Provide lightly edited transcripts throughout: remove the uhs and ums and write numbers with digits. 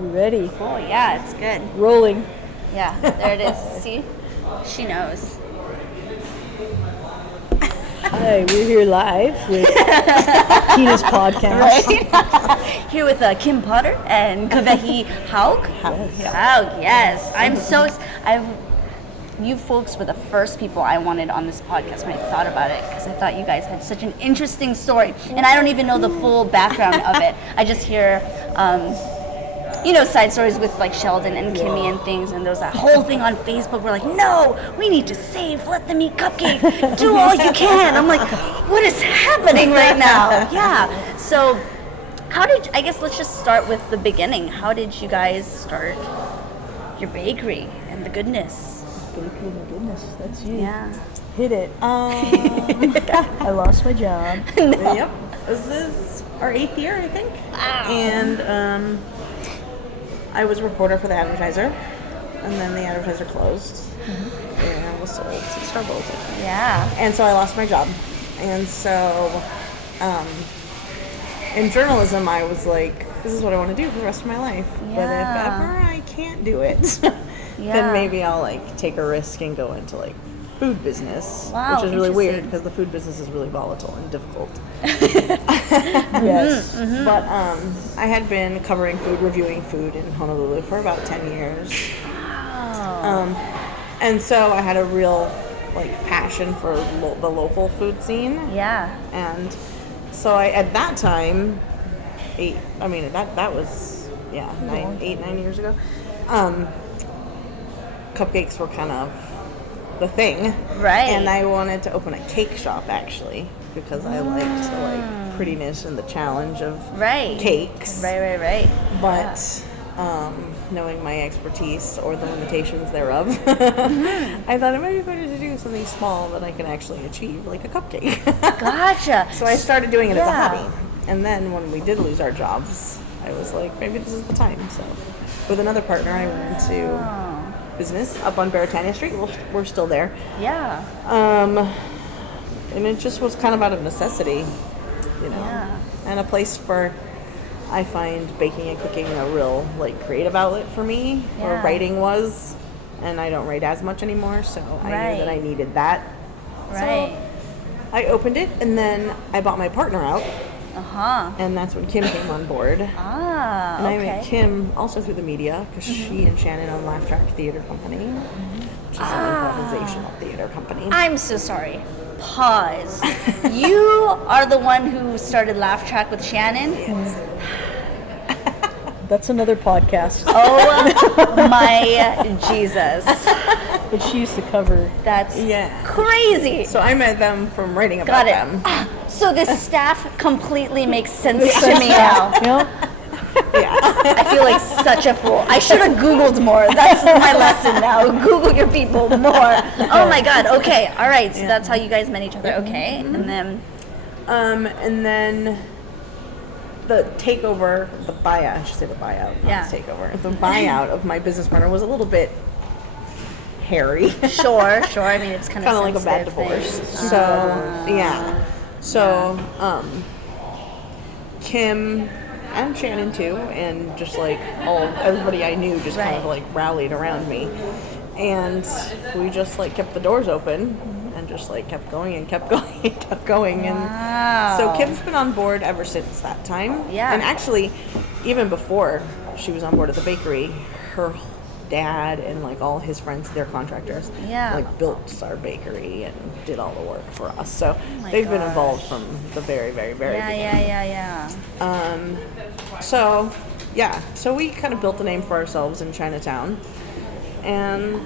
You ready? Oh, yeah, it's good. Rolling. Yeah, there it is. See? She knows. Hi, we're here live with Tina's podcast. Right? Here with Kim Potter and Kawehi Haug. Yes. Haug, yes. You folks were the first people I wanted on this podcast when I thought about it, because I thought you guys had such an interesting story, and I don't even know the full background of it. I just hear, side stories with like Sheldon and Kimmy and things, and there was that whole thing on Facebook. We're like, no, we need to save Let Them Eat Cupcakes. Do all you can. I'm like, what is happening right now? Yeah. So, I guess let's just start with the beginning. How did you guys start your bakery and the goodness? Bakery, my goodness, that's you. Yeah. Hit it. I lost my job. No. Yep. This is our 8th year, I think. Wow. And I was a reporter for the Advertiser, and then the Advertiser closed, and was sold to Starbucks. Yeah. And so I lost my job. And so in journalism, I was like, this is what I want to do for the rest of my life. Yeah. But if ever I can't do it, then maybe I'll like take a risk and go into like food business, Wow, which is really weird interesting. because the food business is really volatile and difficult. Yes. But I had been covering food, reviewing food in Honolulu for about 10 years. Wow. And so I had a real like passion for the local food scene. Yeah. And so I, at that time, that was 9 years ago. Cupcakes were kind of the thing. Right. And I wanted to open a cake shop actually because I liked the like prettiness and the challenge of cakes. Right. But knowing my expertise or the limitations thereof, I thought it might be better to do something small that I can actually achieve, like a cupcake. Gotcha. So I started doing it as a hobby. And then when we did lose our jobs, I was like, maybe this is the time. So with another partner, I went into business up on Beretania St. We're still there. Yeah. And it just was kind of out of necessity, Yeah. and a place for, I find baking and cooking a real like creative outlet for me, or Yeah. writing was, and I don't write as much anymore, so I knew that I needed that. Right. So I opened it, and then I bought my partner out, and that's when Kim came on board. And I met Kim also through the media, because she and Shannon own Laugh Track Theater Company, which is an improvisational theater company. I'm so sorry. Pause. You are the one who started Laugh Track with Shannon? Yes. That's another podcast. Oh my Jesus. But she used to cover. That's Yeah. crazy. So I met them from writing Got about it. them. So this staff completely makes sense to me now. You know? Yeah. I feel like such a fool. I should have Googled more. That's my lesson now. Google your people more. Oh my God. Okay. All right. So that's how you guys met each other. Okay. And then. And then the takeover, the buyout, I should say the buyout, not the takeover. The buyout of my business partner was a little bit hairy. Sure. I mean, it's kind of like a bad divorce. thing. So, yeah. So, Kim and Shannon too, and just like everybody I knew just kind of like rallied around me. And we just like kept the doors open and just like kept going and kept going and kept going. And so Kim's been on board ever since that time. Yeah. And actually, even before she was on board at the bakery, her dad and like all his friends, they're contractors, like built our bakery and did all the work for us. So they've been involved from the very, very, very beginning. Yeah. So we kind of built a name for ourselves in Chinatown, and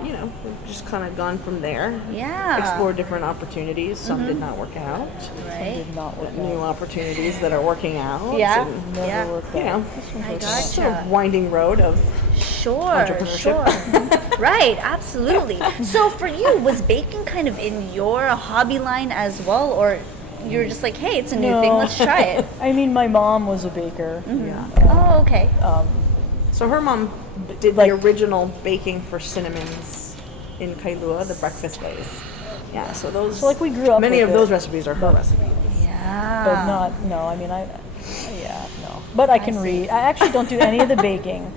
we've just kind of gone from there. Yeah. Explored different opportunities. Some did not work out. Right. Did not work New opportunities that are working out. Yeah. And, Never worked out. I it's sort gotcha. of winding road of entrepreneurship. Right, absolutely. So for you, was baking kind of in your hobby line as well, or you were just like, hey, it's a new thing, let's try it? I mean, my mom was a baker. Yeah. Oh, okay. So her mom did the original baking for Cinnamons in Kailua, the breakfast place. Yeah, so those. So we grew up. Many with of those recipes are her recipes. Yeah. But not. No, I mean, But I can read. I actually don't do any of the baking.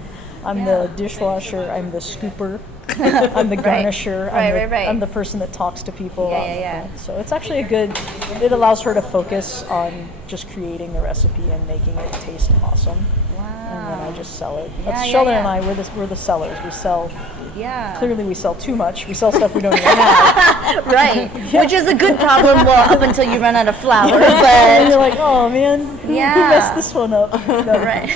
I'm the dishwasher. I'm the scooper. I'm the garnisher. I'm the person that talks to people. Yeah. So it's actually it allows her to focus on just creating the recipe and making it taste awesome. Wow. And then I just sell it. That's Sheldon and I, we're the sellers. We sell. Yeah. Clearly we sell too much. We sell stuff we don't even have. Right. Which is a good problem, well, up until you run out of flour. And But you're like, oh man, who messed this one up? No. right.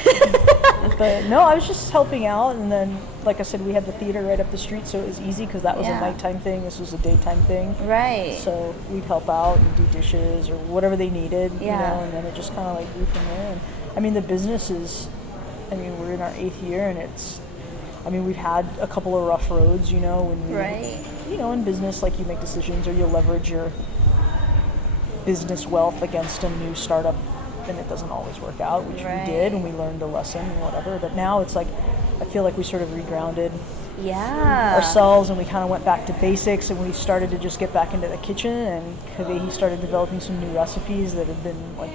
But no, I was just helping out, and then, like I said, we had the theater right up the street, so it was easy because that was a nighttime thing. This was a daytime thing. Right. So we'd help out and do dishes or whatever they needed, you Yeah. know, and then it just kind of like grew from there. And I mean, the business is, I mean, we're in our 8th year, and we've had a couple of rough roads, you know, when we, you know, in business, like you make decisions or you leverage your business wealth against a new startup, and it doesn't always work out, which we did, and we learned a lesson and whatever. But now it's like, I feel like we sort of regrounded ourselves, and we kind of went back to basics, and we started to just get back into the kitchen, and Kawehi started developing some new recipes that have been like,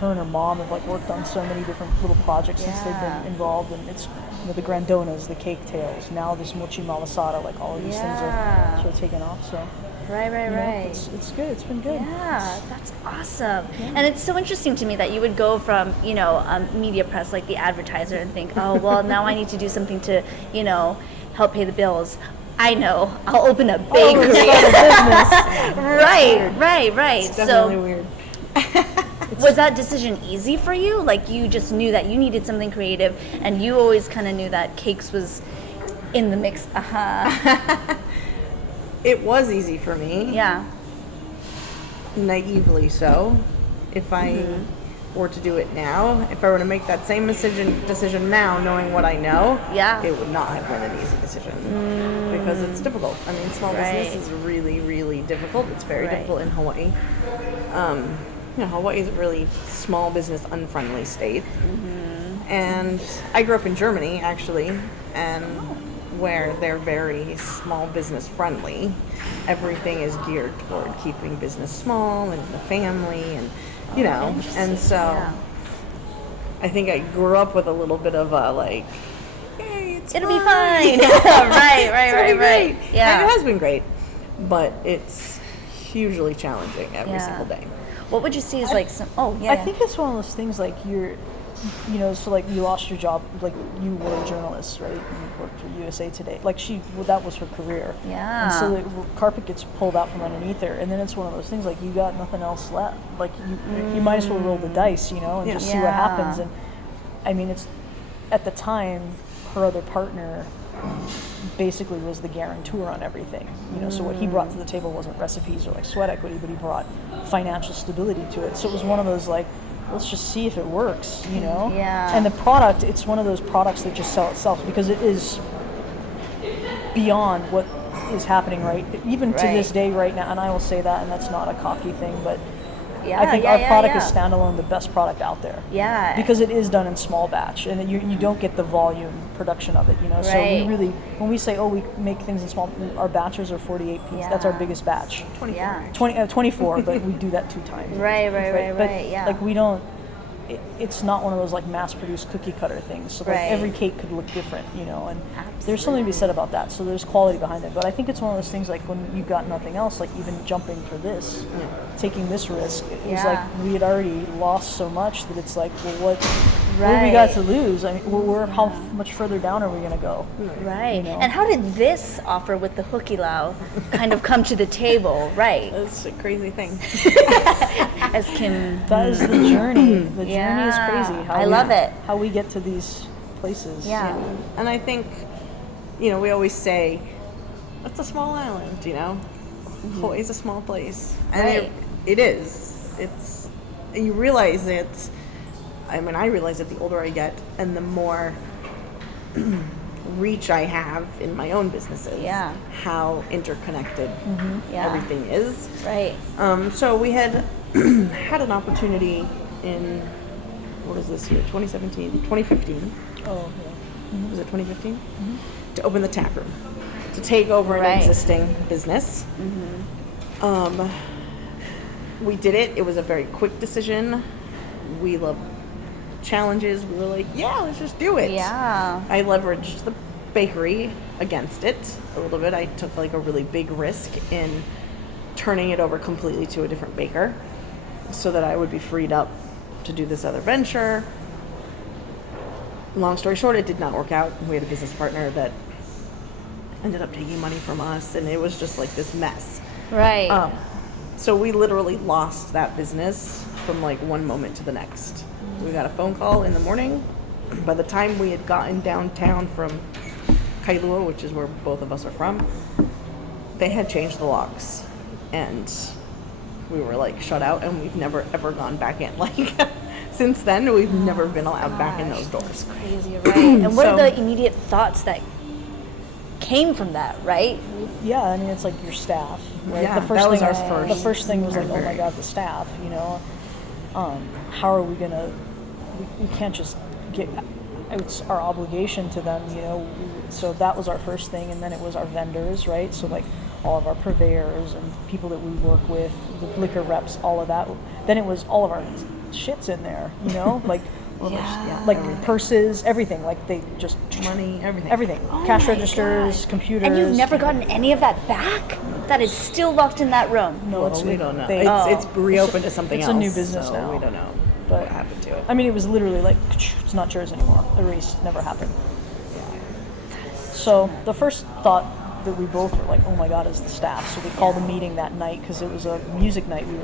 her and her mom have like worked on so many different little projects since they've been involved, and it's, you know, the grandonas, the cake tails, now this mochi malasada, like all of these things are sort of taken off. So Right. it's good. It's been good. Yeah, that's awesome. Yeah. And it's so interesting to me that you would go from, you know, media press like the Advertiser and think, oh, well, now I need to do something to, you know, help pay the bills. I know, I'll open a bakery. Right. It's definitely weird. Was that decision easy for you? Like, you just knew that you needed something creative, and you always kind of knew that cakes was in the mix. It was easy for me. Yeah. Naively so. If I were to do it now, if I were to make that same decision now, knowing what I know, it would not have been an easy decision because it's difficult. I mean, small business is really, really difficult. It's very difficult in Hawaii. You know, Hawaii is a really small business, unfriendly state. And I grew up in Germany, actually, and where they're very small business friendly. Everything is geared toward keeping business small and the family, and you know, and so I think I grew up with a little bit of a like, hey, it'll be fine. right. Yeah, and it has been great, but it's hugely challenging every single day. What would you see as like some? I think it's one of those things like you know, so like you lost your job, like you were a journalist, right? You worked for USA Today. Like that was her career. Yeah. And so the carpet gets pulled out from underneath her, and then it's one of those things like you got nothing else left. Like you might as well roll the dice, you know, and just see what happens. And I mean, it's at the time her other partner basically was the guarantor on everything, you know. So what he brought to the table wasn't recipes or like sweat equity, but he brought financial stability to it. So it was one of those like, let's just see if it works, you know? Yeah. And the product, it's one of those products that just sell itself because it is beyond what is happening even to this day right now. And I will say that, and that's not a cocky thing, but I think our product is standalone the best product out there. Yeah. Because it is done in small batch, and you don't get the volume production of it, you know? Right. So we really, when we say, we make things in small, our batches are 48 pieces. Yeah. That's our biggest batch. 24. 24, but we do that 2 times. Right, But, yeah. like, we don't, it's not one of those like mass-produced cookie cutter things. So like every cake could look different, you know, and there's something to be said about that. So there's quality behind it. But I think it's one of those things like when you got nothing else, like even jumping for this, taking this risk, it was like we had already lost so much that it's like, well, what do we got to lose? I mean, how much further down are we going to go? Right. You know? And how did this offer with the Hukilau kind of come to the table? Right. That's a crazy thing. As Kim. That is the journey. The journey is crazy. I love it. How we get to these places. Yeah. And I think, you know, we always say, it's a small island, you know? Hawaii's a small place. And it is. It's, you realize it. I mean, I realize it the older I get and the more reach I have in my own businesses. Yeah. How interconnected everything is. Right. So we had had an opportunity in, what is this year, 2015. Oh, yeah. Was it 2015? To open the tap room, to take over an existing business. We did it. It was a very quick decision. We love challenges, we were like, yeah, let's just do it. Yeah. I leveraged the bakery against it a little bit. I took like a really big risk in turning it over completely to a different baker so that I would be freed up to do this other venture. Long story short, it did not work out. We had a business partner that ended up taking money from us, and it was just like this mess. Right. So we literally lost that business from like one moment to the next. We got a phone call in the morning. By the time we had gotten downtown from Kailua, which is where both of us are from, they had changed the locks, and we were like shut out, and we've never ever gone back in. Like since then, we've never been allowed back in those doors. It's crazy, right? And what are the immediate thoughts that came from that, right? Yeah, I mean, it's like your staff, right? Yeah, the first that was thing, our first. The first thing was like, oh my God, the staff, you know? How are we gonna, we can't just get, it's our obligation to them, you know? So that was our first thing, and then it was our vendors, right? So like all of our purveyors and people that we work with, the liquor reps, all of that. Then it was all of our shits in there, you know? Like, like purses, everything. Like they just Money, everything. Everything. Oh Cash my registers, God. computers. And you've never gotten any of that back? That is still locked in that room? No, Well, we don't know. they- It's reopened to something it's else. a new business so now. We don't know But- what happened to it. I mean, it was literally like, it's not yours anymore. Erased, never happened. So the first thought that we both were like, oh my God, is the staff. So we called a meeting that night because it was a music night. We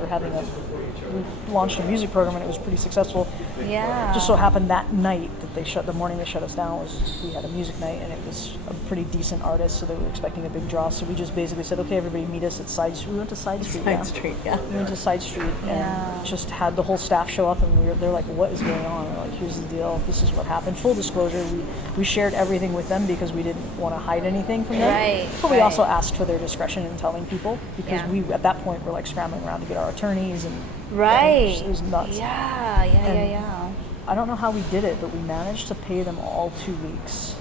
launched a music program, and it was pretty successful. Yeah. Just so happened that night that the morning they shut us down we had a music night, and it was a pretty decent artist, so they were expecting a big draw. So we just basically said, okay, everybody meet us at Side Street. We went to Side Street. Side Street, yeah. We went to Side Street and just had the whole staff show up, and they're like, what is going on? We're like, here's the deal. This is what happened. Full disclosure, we shared everything with them because we didn't want to hide anything from them. Right, But we right. also asked for their discretion in telling people because Yeah. we, at that point, were like scrambling around to get our attorneys and Right. it was nuts. Yeah. I don't know how we did it, but we managed to pay them all 2 weeks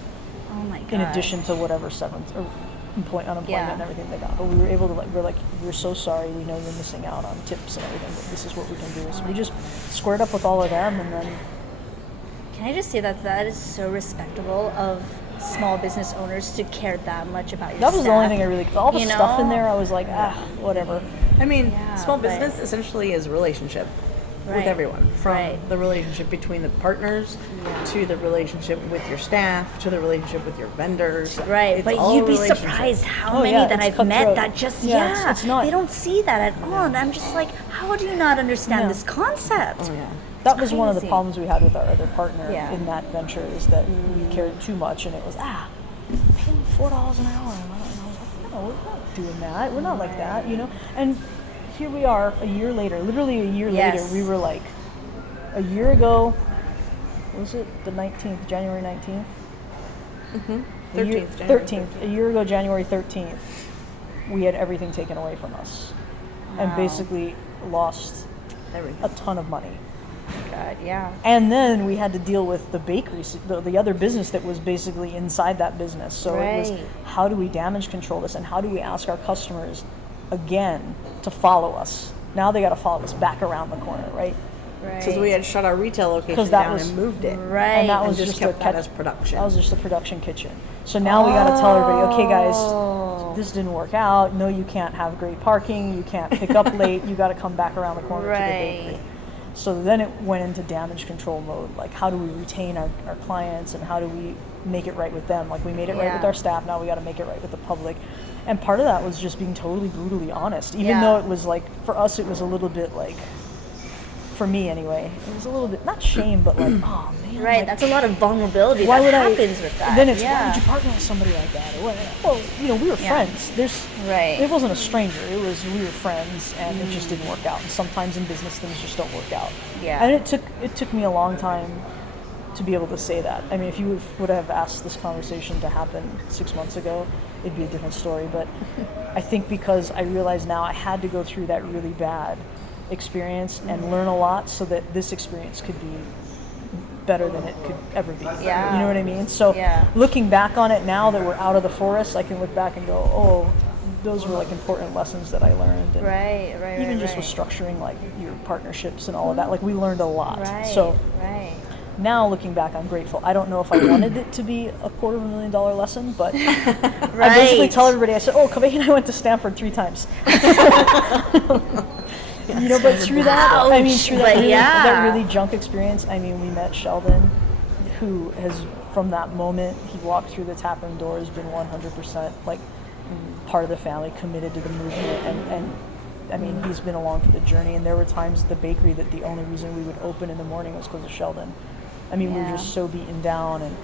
Oh my God. in addition to whatever severance or unemployment Yeah. and everything they got. But we were able to we're so sorry. We know you're missing out on tips and everything, but this is what we can do. So we just squared up with all of them, and then Can I just say that is so respectable of small business owners to care that much about your that was staff. the only thing I really. All the You stuff in know? there, I was like, whatever. I mean, Yeah, small right. business essentially is a relationship Right. with everyone. From Right. the relationship between the partners to the relationship with your staff to the relationship with your vendors. Right, It's but all you'd a be relationship. surprised how Oh, many yeah, that it's I've met cutthroat. that just, Yeah, it's not- they don't see that at all. And I'm just like, how do you not understand Yeah. this concept? Oh, yeah. That It's was one of the crazy. problems we had with our other partner Yeah. in that venture is that we cared too much, and it was pay them $4 an hour. And I was like, no, we're not doing that. We're not like that, you know. And here we are, a year later. Literally a year later, Yes. we were like, a year ago. Was it the 19th, January 19th? Mm-hmm. A year- 13th. January 13th. A year ago, January 13th, we had everything taken away from us, and Wow. basically lost Everything. a ton of money. God, yeah. And then we had to deal with the bakery, the other business that was basically inside that business. So it was, Right. how do we damage control this, and how do we ask our customers again to follow us? Now they got to follow us back around the corner, right? Right. Because we had shut our retail location 'Cause that down was- and moved it. Right. And that And was just just kept a that as production. That was just a production kitchen. So now we got to tell everybody, okay, guys, Oh. this didn't work out. No, you can't have great parking. You can't pick up late. You got to come back around the corner to the Right. bakery. So then it went into damage control mode. Like, how do we retain our clients, and how do we make it right with them? Like, we made it right with Yeah. our staff. Now we got to make it right with the public. And part of that was just being totally brutally honest. Even Yeah. though it was like, for us, it was a little bit like, for me anyway, it was a little bit, not shame, but like, oh man. Right, like, that's a lot of vulnerability why that would happens I, with that. Then it's, yeah. why would you partner with somebody like that? Or what? Well, you know, we were Yeah. friends. Right. It wasn't a stranger. We were friends, and it just didn't work out. And sometimes in business, things just don't work out. Yeah. And it took me a long time to be able to say that. I mean, if you would have asked this conversation to happen 6 months ago, it'd be a different story. But I think because I realize now I had to go through that really bad experience and learn a lot so that this experience could be better than it could ever be. Yeah. You know what I mean? So Yeah. looking back on it now that we're out of the forest, I can look back and go, oh, those were like important lessons that I learned. And Right. even just with structuring like your partnerships and all of that, like we learned a lot. Right. So right. now looking back, I'm grateful. I don't know if I wanted it to be a $250,000 lesson, but I basically tell everybody, I said, oh, Kawehi and I went to Stanford 3 times. You know, but through that, I mean, through that really junk experience, I mean, we met Sheldon, who has, from that moment, he walked through the taproom door, has been 100% like part of the family, committed to the movement, and I mean, he's been along for the journey. And there were times at the bakery that the only reason we would open in the morning was because of Sheldon. I mean, we were just so beaten down, and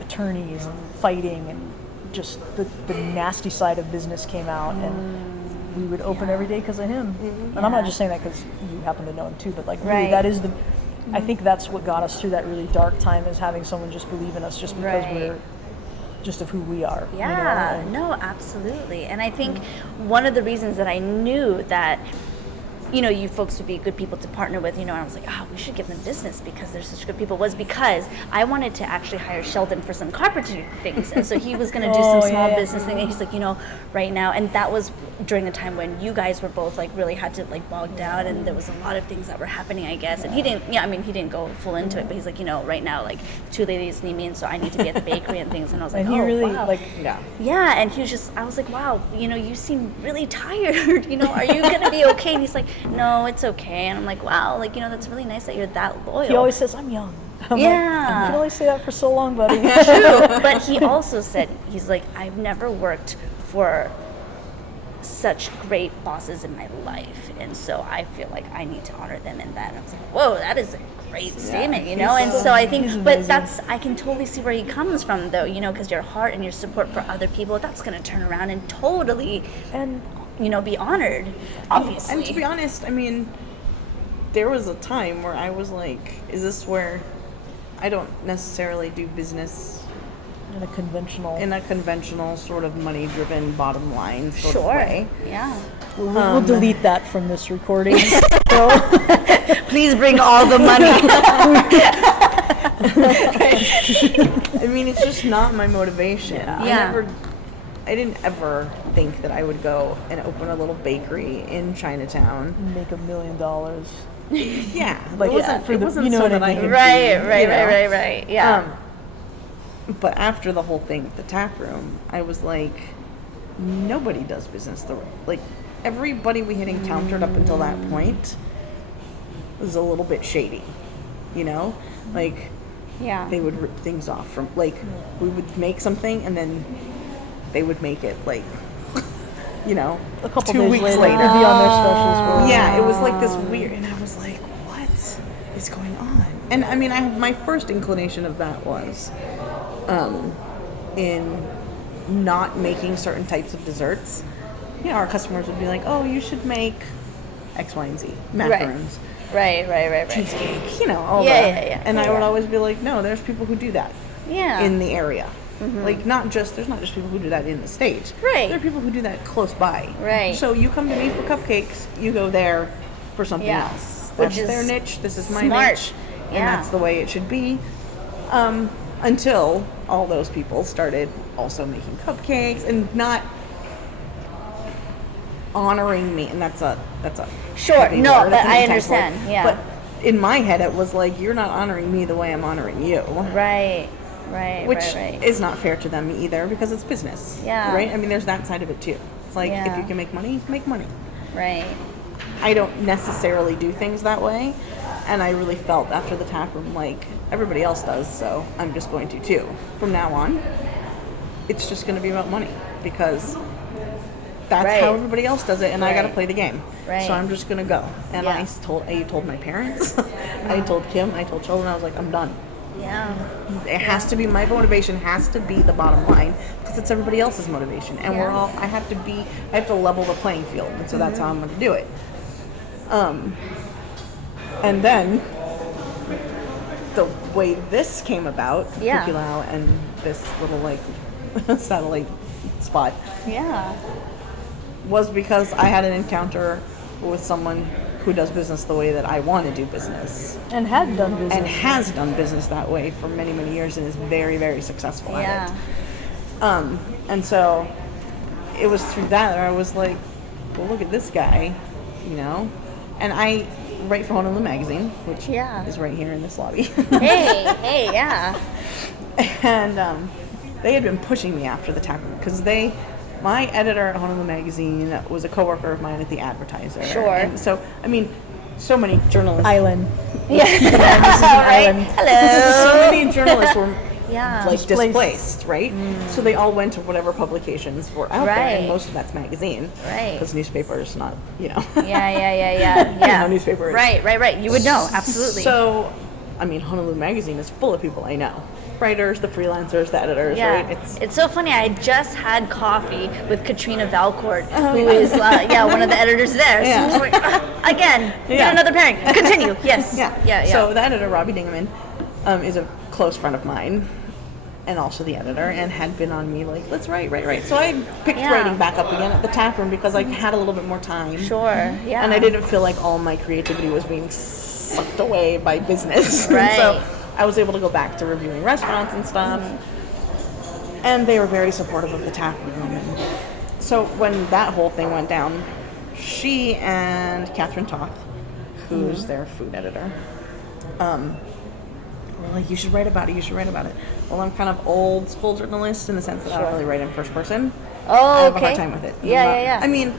attorneys and fighting, and just the nasty side of business came out, and we would open every day because of him. And I'm not just saying that because you happen to know him too, but like really, that is I think that's what got us through that really dark time, is having someone just believe in us just because we're just of who we are. Yeah, you know? No, absolutely. And I think one of the reasons that I knew that, you know, you folks would be good people to partner with, you know, and I was like, oh, we should give them business because they're such good people, was because I wanted to actually hire Sheldon for some carpentry things. And so he was going to do some small business thing. And he's like, you know, right now, and that was during the time when you guys were both like really had to like bog down, and there was a lot of things that were happening, I guess. And he didn't, he didn't go full into it, but he's like, you know, right now, like 2 ladies need me, and so I need to be at the bakery and things. And I was like, and he really, wow. Yeah, and he was just, I was like, wow, you know, you seem really tired, you know, are you going to be okay? And he's like, no, it's okay. And I'm like, wow, like, you know, that's really nice that you're that loyal. He always says, I'm young. I'm like, you can only say that for so long, buddy. True. But he also said, he's like, I've never worked for such great bosses in my life, and so I feel like I need to honor them in that. And I was like, whoa, that is a great statement, you know. And so I think, but I can totally see where he comes from, though, you know, because your heart and your support for other people, that's going to turn around and totally, and you know, be honored, obviously. And to be honest, I mean, there was a time where I was like, is this where I don't necessarily do business in a conventional sort of money-driven bottom line sort of way. Yeah. We'll delete that from this recording. Please bring all the money. I mean, it's just not my motivation. Yeah. I didn't ever think that I would go and open a little bakery in Chinatown. Make $1 million. Yeah. Like, it wasn't, for it the, wasn't you know so what that I mean? Right. Yeah. But after the whole thing with the tap room, I was like, nobody does business the way. Like, everybody we had encountered up until that point was a little bit shady, you know? Like, they would rip things off from, like, we would make something and then they would make it, like, you know, a couple 2 days weeks later. later. It'd be on their specials. Yeah, it was like this weird, and I was like, what is going on? And I mean, my first inclination of that was in not making certain types of desserts. You know, our customers would be like, oh, you should make X, Y, and Z, macaroons. Right. Cheesecake, you know, all that. Yeah. And I would always be like, no, there's people who do that in the area. Like, there's not just people who do that in the state. Right. There are people who do that close by. Right. So you come to me for cupcakes, you go there for something else. That's their niche, this is my niche. And that's the way it should be. Until all those people started also making cupcakes and not honoring me. And that's a sure. No, word. but I understand. Word. Yeah. But in my head, it was like, you're not honoring me the way I'm honoring you. Right. Which is not fair to them either, because it's business. Yeah. Right? I mean, there's that side of it too. It's like, if you can make money, make money. Right. I don't necessarily do things that way, and I really felt after the tap room like everybody else does, so I'm just going to too. From now on, it's just going to be about money, because that's how everybody else does it, and I got to play the game. Right. So I'm just going to go. And I told my parents, I told Kim, I told children, I was like, I'm done. Yeah. It has to be, my motivation has to be the bottom line, because it's everybody else's motivation, and I have to level the playing field, and so that's how I'm going to do it. And then the way this came about, Hukilau and this little like satellite spot, was because I had an encounter with someone who does business the way that I want to do business. And had done business. And has done business that way for many, many years and is very, very successful at it. And so it was through that I was like, well, look at this guy, you know? And I write for Honolulu Magazine, which Yeah. is right here in this lobby. hey, yeah. And they had been pushing me after the taproom because my editor at Honolulu Magazine was a coworker of mine at the Advertiser. Sure. And so, I mean, so many journalists. Island. Yeah. This is an island. Hello. So many journalists were Yeah. like displaced, right? So they all went to whatever publications were out there, Right. and most of that's magazine, Right. Because newspaper is not, Yeah. No newspaper is. Right. You would know, absolutely. So, I mean, Honolulu Magazine is full of people I know. Writers, the freelancers, the editors, Yeah, right? it's so funny. I just had coffee with Katrina Valcourt, who is one of the editors there. Yeah. So it's like, again, Yeah. get another pairing. Continue. Yes. Yeah. So the editor, Robbie Dingaman, is a close friend of mine, and also the editor, and had been on me like, let's write. So I picked Yeah. writing back up again at the taproom because I had a little bit more time. Sure. Yeah. And I didn't feel like all my creativity was being sucked away by business. Right. And so I was able to go back to reviewing restaurants and stuff. And they were very supportive of the tap room. And so when that whole thing went down, she and Catherine Toth, who's their food editor, were like, you should write about it. Well, I'm kind of old school journalist in the sense that I don't really write in first person. Oh, I have a okay. hard time with it. Yeah. I mean,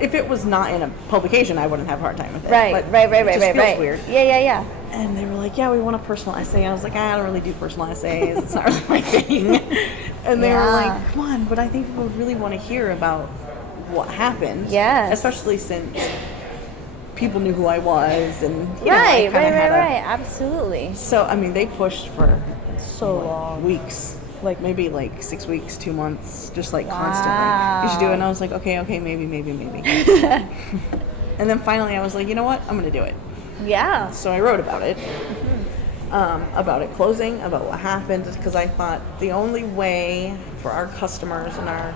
if it was not in a publication, I wouldn't have a hard time with it. Right. It just feels weird. Yeah. And they were like, yeah, we want a personal essay. I was like, I don't really do personal essays. It's not really my thing. And they were Yeah. like, come on, but I think people would really want to hear about what happened. Yes. Especially since people knew who I was. And, you know, I Right. kinda had a- Absolutely. So, I mean, they pushed for So long. weeks. Like maybe like 6 weeks, 2 months, just like Wow. constantly. You should do it. And I was like, okay, maybe. And then finally I was like, you know what? I'm going to do it. Yeah. So I wrote about it. About it closing, about what happened, because I thought the only way for our customers and our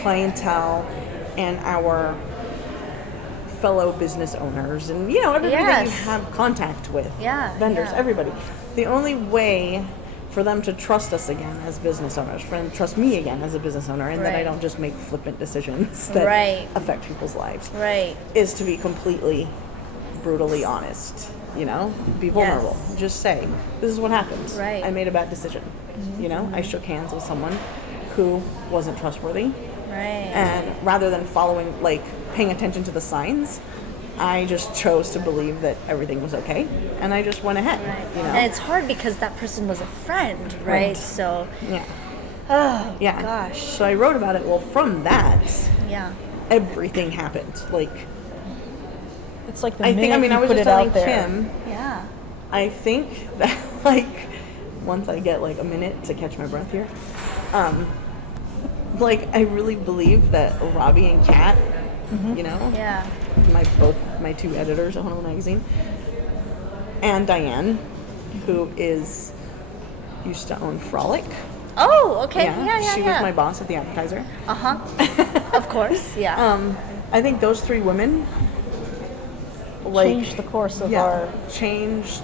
clientele and our fellow business owners and, you know, everybody that you Yes. have contact with, vendors, Yeah. everybody, the only way for them to trust us again as business owners, for them to trust me again as a business owner, and that I Right. don't just make flippant decisions that Right. affect people's lives, Right. is to be completely, brutally honest. You know, be vulnerable. Yes. Just say, this is what happened. Right. I made a bad decision. You know, I shook hands with someone who wasn't trustworthy, Right. and rather than following, like, paying attention to the signs, I just chose to believe that everything was okay, and I just went ahead. You know, And it's hard because that person was a friend, right? Right. So, yeah, oh yeah. gosh, So I wrote about it. Well, from that, yeah, everything happened. Like, It's like the I minute think. I mean, you I was put just it telling out there. Kim. yeah, I think that, like, once I get like a minute to catch my breath here, like, I really believe that Robbie and Kat, you know, yeah, both my two editors at Honolulu Magazine, and Diane, who used to own Frolic. Oh, okay, yeah. She was my boss at the Advertiser. Of course, yeah. I think those three women, like, Changed the course of our. changed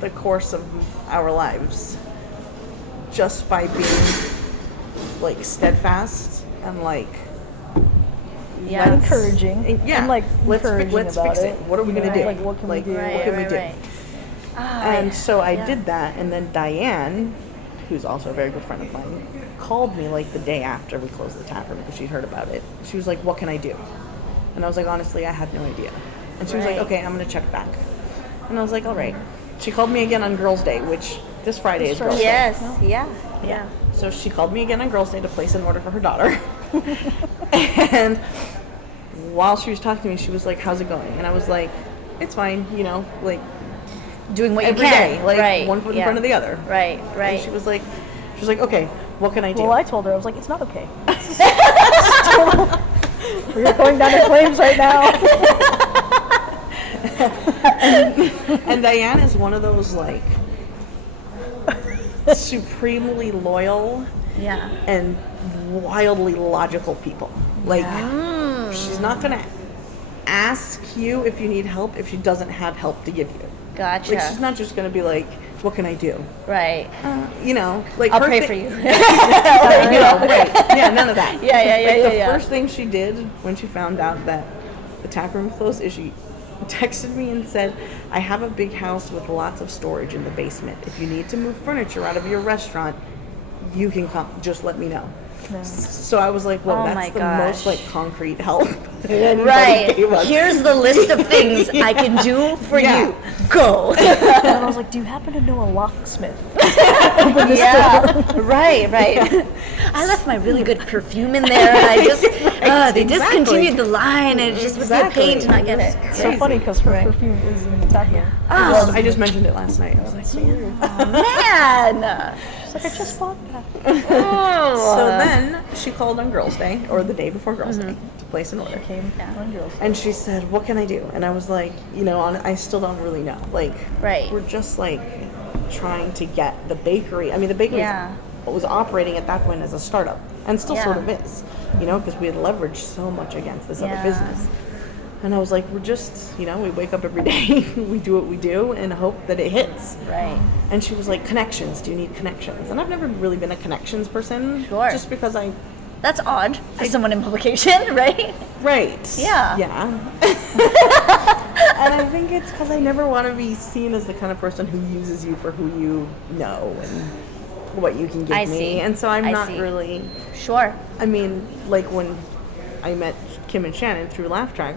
the course of our lives just by being, like, steadfast and, like, Yeah. let's- Encouraging. and like let's encouraging fix about it. What are we gonna do? Like what can we do? right, what can we right, do? right. And so I yeah. did that, and then Diane, who's also a very good friend of mine, called me like the day after we closed the tap room because she'd heard about it. She was like, what can I do? And I was like, honestly, I had no idea. And she was like, Right. okay, I'm going to check back. And I was like, all right. She called me again on Girls' Day, which this Friday is Girls' Day. Yes, yeah. So she called me again on Girls' Day to place an order for her daughter. And while she was talking to me, she was like, how's it going? And I was like, it's fine, you know, like, Doing what you every can, day, like, right? one foot in yeah. front of the other. Right, right. And she was like, okay, what can I do? Well, I told her, I was like, it's not okay. We're going down in flames right now. And Diane is one of those, like, supremely loyal Yeah. and wildly logical people. Like, she's not going to ask you if you need help if she doesn't have help to give you. Gotcha. Like, she's not just going to be like, what can I do? Right. You know, like, I'll her pray thi- for you. you know, right. Yeah, none of that. Yeah, Like, the yeah. first thing she did when she found out that the tap room closed is she texted me and said, I have a big house with lots of storage in the basement. If you need to move furniture out of your restaurant, you can come. Just let me know. No. So I was like, whoa, Oh that's my the gosh. most like concrete help anybody Right. gave us. Here's the list of things I can do for Yeah. you. Go. And I was like, do you happen to know a locksmith? Open this door. Right. I left my really good perfume in there, and I just they discontinued the line, and it just would be a pain to not get it. It's so funny because her perfume is in the tap. Oh, I just mentioned it last night. I was like, So weird. man. She's like, I just bought that. So then she called on Girls' Day, or the day before Girls' Day, to place an order. Came on Girls. And she said, what can I do? And I was like, I still don't really know. Like, Right. we're just like trying to get the bakery. I mean, the bakery Yeah. was operating at that point as a startup, and still Yeah. sort of is, because we had leveraged so much against this other Yeah. business. And I was like, we're just, we wake up every day, we do what we do, and hope that it hits. Right. And she was like, connections, do you need connections? And I've never really been a connections person. Sure. Just because That's odd for someone in publication, right? Right. Yeah. Yeah. And I think it's because I never want to be seen as the kind of person who uses you for who you know and what you can give I me. see. And so I'm I not see. really, Sure. I mean, like when I met Kim and Shannon through Laugh Track,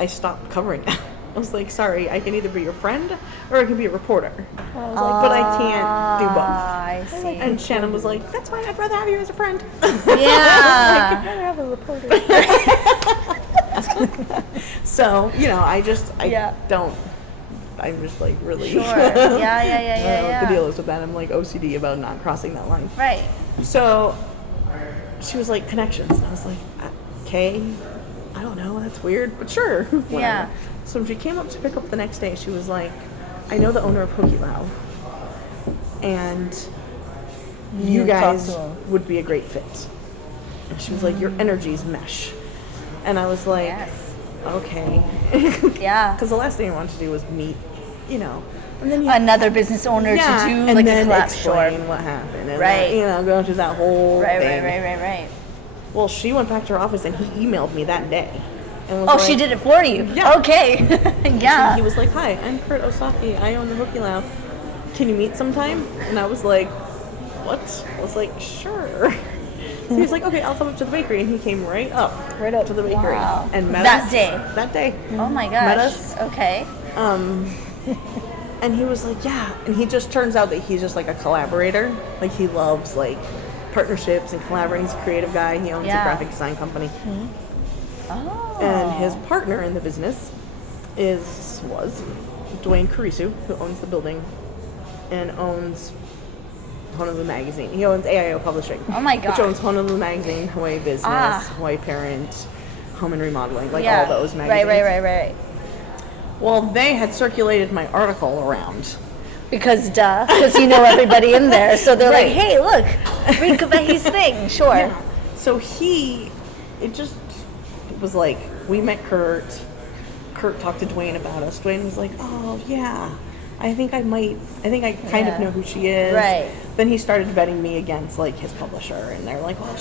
I stopped covering it. I was like, sorry, I can either be your friend or I can be a reporter. I was like, but I can't do both. I see. And Shannon was like, that's fine, I'd rather have you as a friend. Yeah. I'd rather have a reporter. So, I Yeah. don't, I'm just like really. Sure. I don't know Yeah. what the deal is with that. I'm like OCD about not crossing that line. Right. So she was like, connections. And I was like, okay, I don't know, that's weird, but sure. Whatever. Yeah. So when she came up to pick up the next day, she was like, I know the owner of Hukilau, and you talked guys to him. would be a great fit. And she was like, your energies mesh. And I was like, Yes. okay. Yeah. Because the last thing I wanted to do was meet, and then you Another business owner to do and like then a collab explain store. what happened, and Right. go through that whole Right. thing. Well, she went back to her office and he emailed me that day. And was Oh, like, she did it for you. Yeah. Okay. Yeah. He was like, "Hi, I'm Kurt Osaki. I own the Hukilau. Can you meet sometime?" And I was like, "What?" I was like, "Sure." So he was like, "Okay, I'll come up to the bakery," and he came right up to the bakery Wow. and met That us day? That day. Oh my gosh. Met us. Okay. And he was like, yeah. And he just turns out that he's just like a collaborator. Like he loves like partnerships and collaborating. He's a creative guy. He owns a Yeah. graphic design company. Oh. And his partner in the business was Dwayne Kurisu, who owns the building and owns Honolulu Magazine. He owns AIO Publishing. Oh my Which gosh. owns Honolulu Magazine, Hawaii Business, Ah. Hawaii Parent, Home and Remodeling, like Yeah. all those magazines. Right. Well, they had circulated my article around. Because you know everybody in there, so they're Right. like, hey, look, read Kawehi's thing, sure. Yeah. So it was like, we met Kurt. Kurt talked to Dwayne about us. Dwayne was like, oh, yeah, I think I kind of Yeah. know who she is. Right. Then he started vetting me against like his publisher, and they're like, well,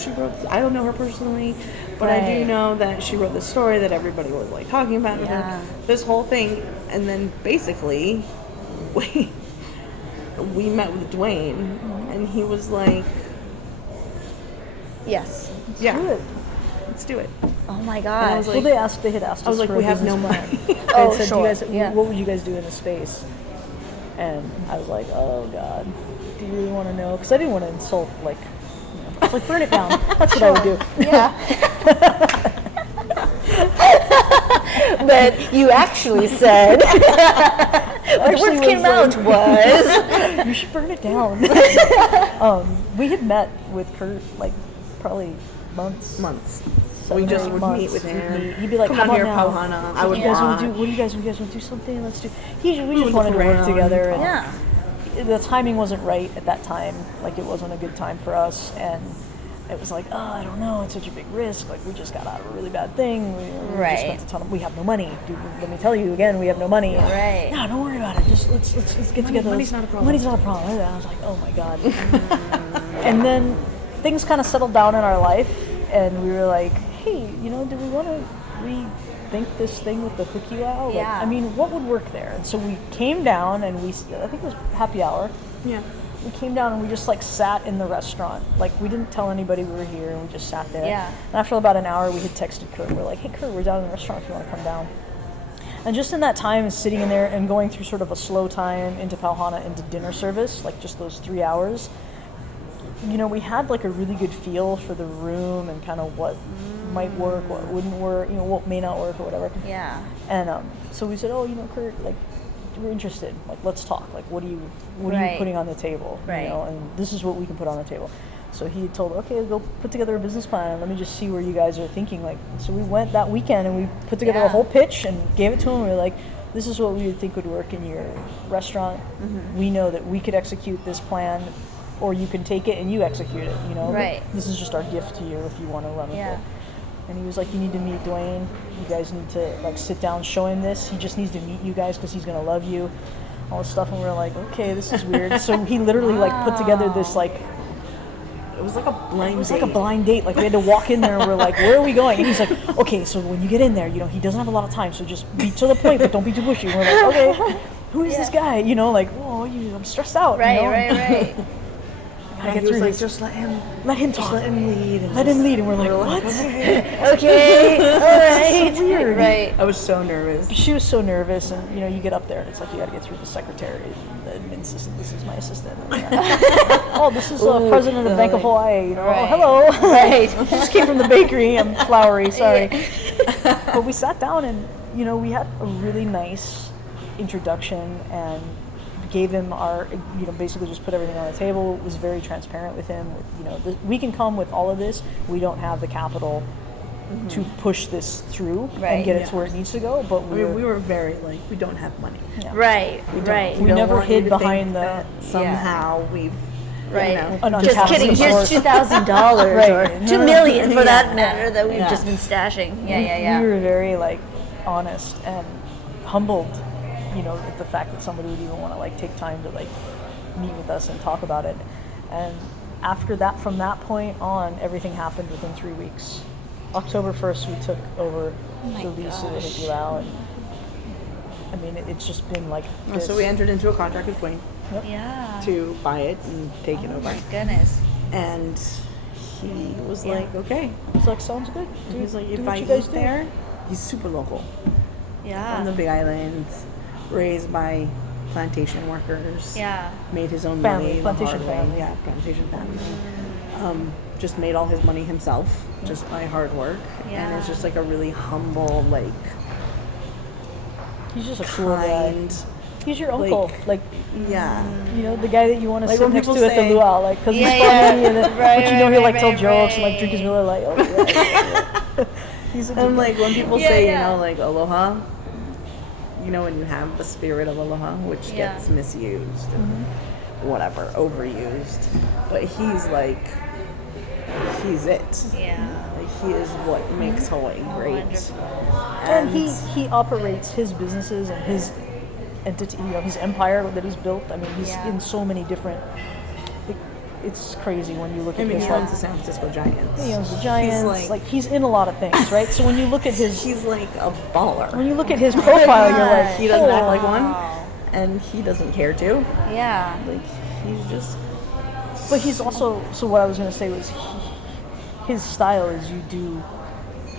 I don't know her personally, but I do Right. know that she wrote this story that everybody was like talking about Yeah. her. This whole thing, and then basically, we met with Dwayne, and he was like, Yes. yeah, Do it. let's do it. Oh my And I gosh. was Well, like, they had asked us I was like, for we a have no business plan. money. Oh, They said, sure. "Do you guys, Yeah. what would you guys do in the space?" And I was like, "Oh God, do you really want to know?" Because I didn't want to insult. Like, I was like, "Burn it down." That's what I would do. Yeah. But you actually said, what the words came out was, You should burn it down. We had met with Kurt like probably months. We 7 or just 8 would months. meet with him. He'd be like, come "Come out on here, now." Pauhana. He's I like, would "You guys want to do? watch. What do you guys want to do? Something? Let's do." We just would wanted to look work together. And yeah. the timing wasn't right at that time. Like, it wasn't a good time for us, and it was like, oh, I don't know, it's such a big risk. Like, we just got out of a really bad thing. We Right. just spent a ton of. We have no money. Dude, let me tell you again, we have no money. Right. No, don't worry about it. Just let's get together. money's not a problem. Money's not a problem. And I was like, oh my god. And then things kind of settled down in our life, and we were like, hey, do we want to think this thing with the Hukilau? Like, Yeah. I mean, what would work there? And so we came down and I think it was happy hour. Yeah. We came down and we just like sat in the restaurant. Like we didn't tell anybody we were here and we just sat there. Yeah. And after about an hour we had texted Kurt. We're like, hey Kurt, we're down in the restaurant if you want to come down. And just in that time sitting in there and going through sort of a slow time into Pauhana into dinner service, like just those 3 hours, you know, we had like a really good feel for the room and kind of what might work, what wouldn't work, you know, what may not work or whatever. Yeah. And so we said, oh, you know, Kurt, like, we're interested. Like, let's talk. Like, what are you Right. putting on the table? Right. You know, and this is what we can put on the table. So he told, okay, go put together a business plan and let me just see where you guys are thinking. Like, so we went that weekend and we put together a Yeah. whole pitch and gave it to him. We were like, this is what we would think would work in your restaurant. Mm-hmm. We know that we could execute this plan, or you can take it and you execute it. You know, Right. This is just our gift to you if you want to run with Yeah. it. And he was like, you need to meet Dwayne. You guys need to like sit down, show him this. He just needs to meet you guys because he's gonna love you. All this stuff, and we were like, okay, this is weird. So he literally like put together this like, It was like a blind it was date. like a blind date. Like we had to walk in there and we're like, where are we going? And he's like, okay, so when you get in there, you know, he doesn't have a lot of time, so just be to the point, but don't be too pushy. And we're like, okay, who is this guy? You know, like, oh, I'm stressed out. Right, you know? right. I And get he was through like, this. just let him Talk. let him lead. Let him lead. And we're like, what? Okay, all right. so weird. Right. I was so nervous. She was so nervous, and you know, you get up there, and it's like you got to get through the secretary, the admin assistant. This is my assistant. Oh, this is president of Bank of Hawaii. You know, Right. oh, hello. Right. She just came from the bakery. I'm flowery. Sorry. But we sat down, and you know, we had a really nice introduction, and gave him our, you know, basically just put everything on the table. Was very transparent with him. You know, we can come with all of this. We don't have the capital to push this through Right. and get it Yeah. to where it needs to go. But I mean, we were very like, we don't have money. yeah. Right, right. We don't never want you hid to behind think the that somehow we've Right. you know, an Just untapped kidding. resource. Here's $2,000 Right. or No, $2 no. million for that Yeah. matter that we've Yeah. just been stashing. Yeah. We were very like honest and humbled, you know, at the fact that somebody would even want to like take time to like meet with us and talk about it. And after that, from that point on, everything happened within 3 weeks. October 1st, we took over the lease of the Hukilau, and I mean, it's just been like this. So we entered into a contract with Dwayne Yeah. to buy it and take it Oh over. my goodness. And he was Yeah. like, okay. It's like, sounds good. He was like, do if what I you guys eat do. there, he's super local. Yeah. From the Big Island, raised by plantation workers. Yeah. Made his own Family, money. the plantation hard way. family. Yeah, plantation family. Just made all his money himself, just by hard work. And it's Yeah. just like a really humble, like, He's just a cool guy. kind. He's your uncle, like Yeah. you know, the guy that you want to Like sit when next to people at the say- luau, like because Yeah, he's yeah. funny, and then, Right, but you know right, he'll like right, tell right, jokes and like drink his right. Miller, like oh yeah. He's a good And guy. like when people Yeah, say, yeah. you know, like aloha, you know, when you have the spirit of aloha, which Yeah. gets misused and whatever, overused, but he's like, he's it. Yeah. Like he is what makes Hawaii great. Wonderful. And he operates his businesses and his entity, you know, his empire that he's built. I mean, he's Yeah. in so many different. It's crazy when you look I at mean, his he like. owns the San Francisco Giants. He owns the Giants. He's Like he's in a lot of things, right? So when you look at his he's like a baller. when you look at his profile, you're like, He doesn't act like oh. one, and he doesn't care to. Yeah. Like he's just. But he's also, so what I was going to say was his style is you do,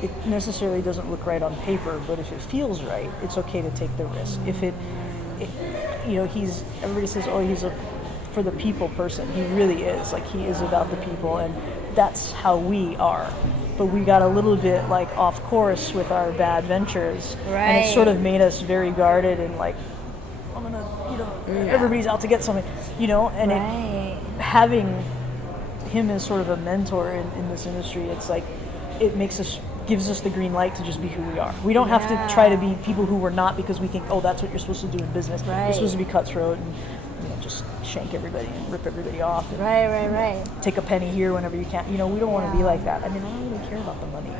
it necessarily doesn't look right on paper, but if it feels right, it's okay to take the risk. If it you know, everybody says, oh, he's a for the people person. He really is. Like he is about the people, and that's how we are. But we got a little bit like off course with our bad ventures. And it Right. sort of made us very guarded and like, I'm going to, you know, everybody's out to get something, you know, and Right. having him as sort of a mentor in this industry, it's like it gives us the green light to just be who we are. We don't have to try to be people who we're not because we think, oh, that's what you're supposed to do in business. Right. You're supposed to be cutthroat and just shank everybody and rip everybody off and Right. take a penny here whenever you can. You know, we don't want to be like that. I mean, I don't really care about the money.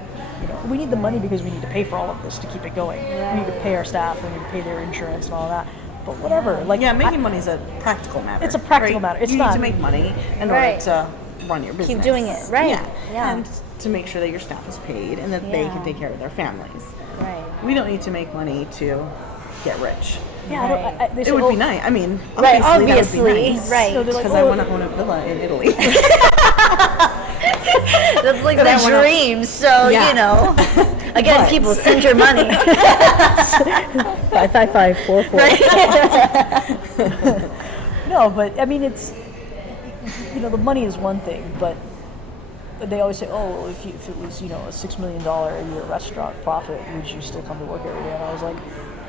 You know, we need the money because we need to pay for all of this to keep it going. We need to pay our staff. We need to pay their insurance and all that. But whatever. Like Yeah, making money is a practical matter. It's a practical right? matter. It's you not- need to make money in Right. order to run your business. doing it, right. Yeah. Yeah. And to make sure that your staff is paid and that they Yeah. can take care of their families. Right. we don't need to make money to get rich. Yeah, I don't, they say, It would be nice. I mean, Right, obviously, that would be obviously, nice. right. So they're like, Because I want to own a villa in Italy. That's like But I the wanna- dream. So Yeah. you know, again, But- people send your money. 55544. No, but I mean, it's, the money is one thing, but they always say, oh, well, if it was, a $6 million a year restaurant profit, would you still come to work every day? And I was like,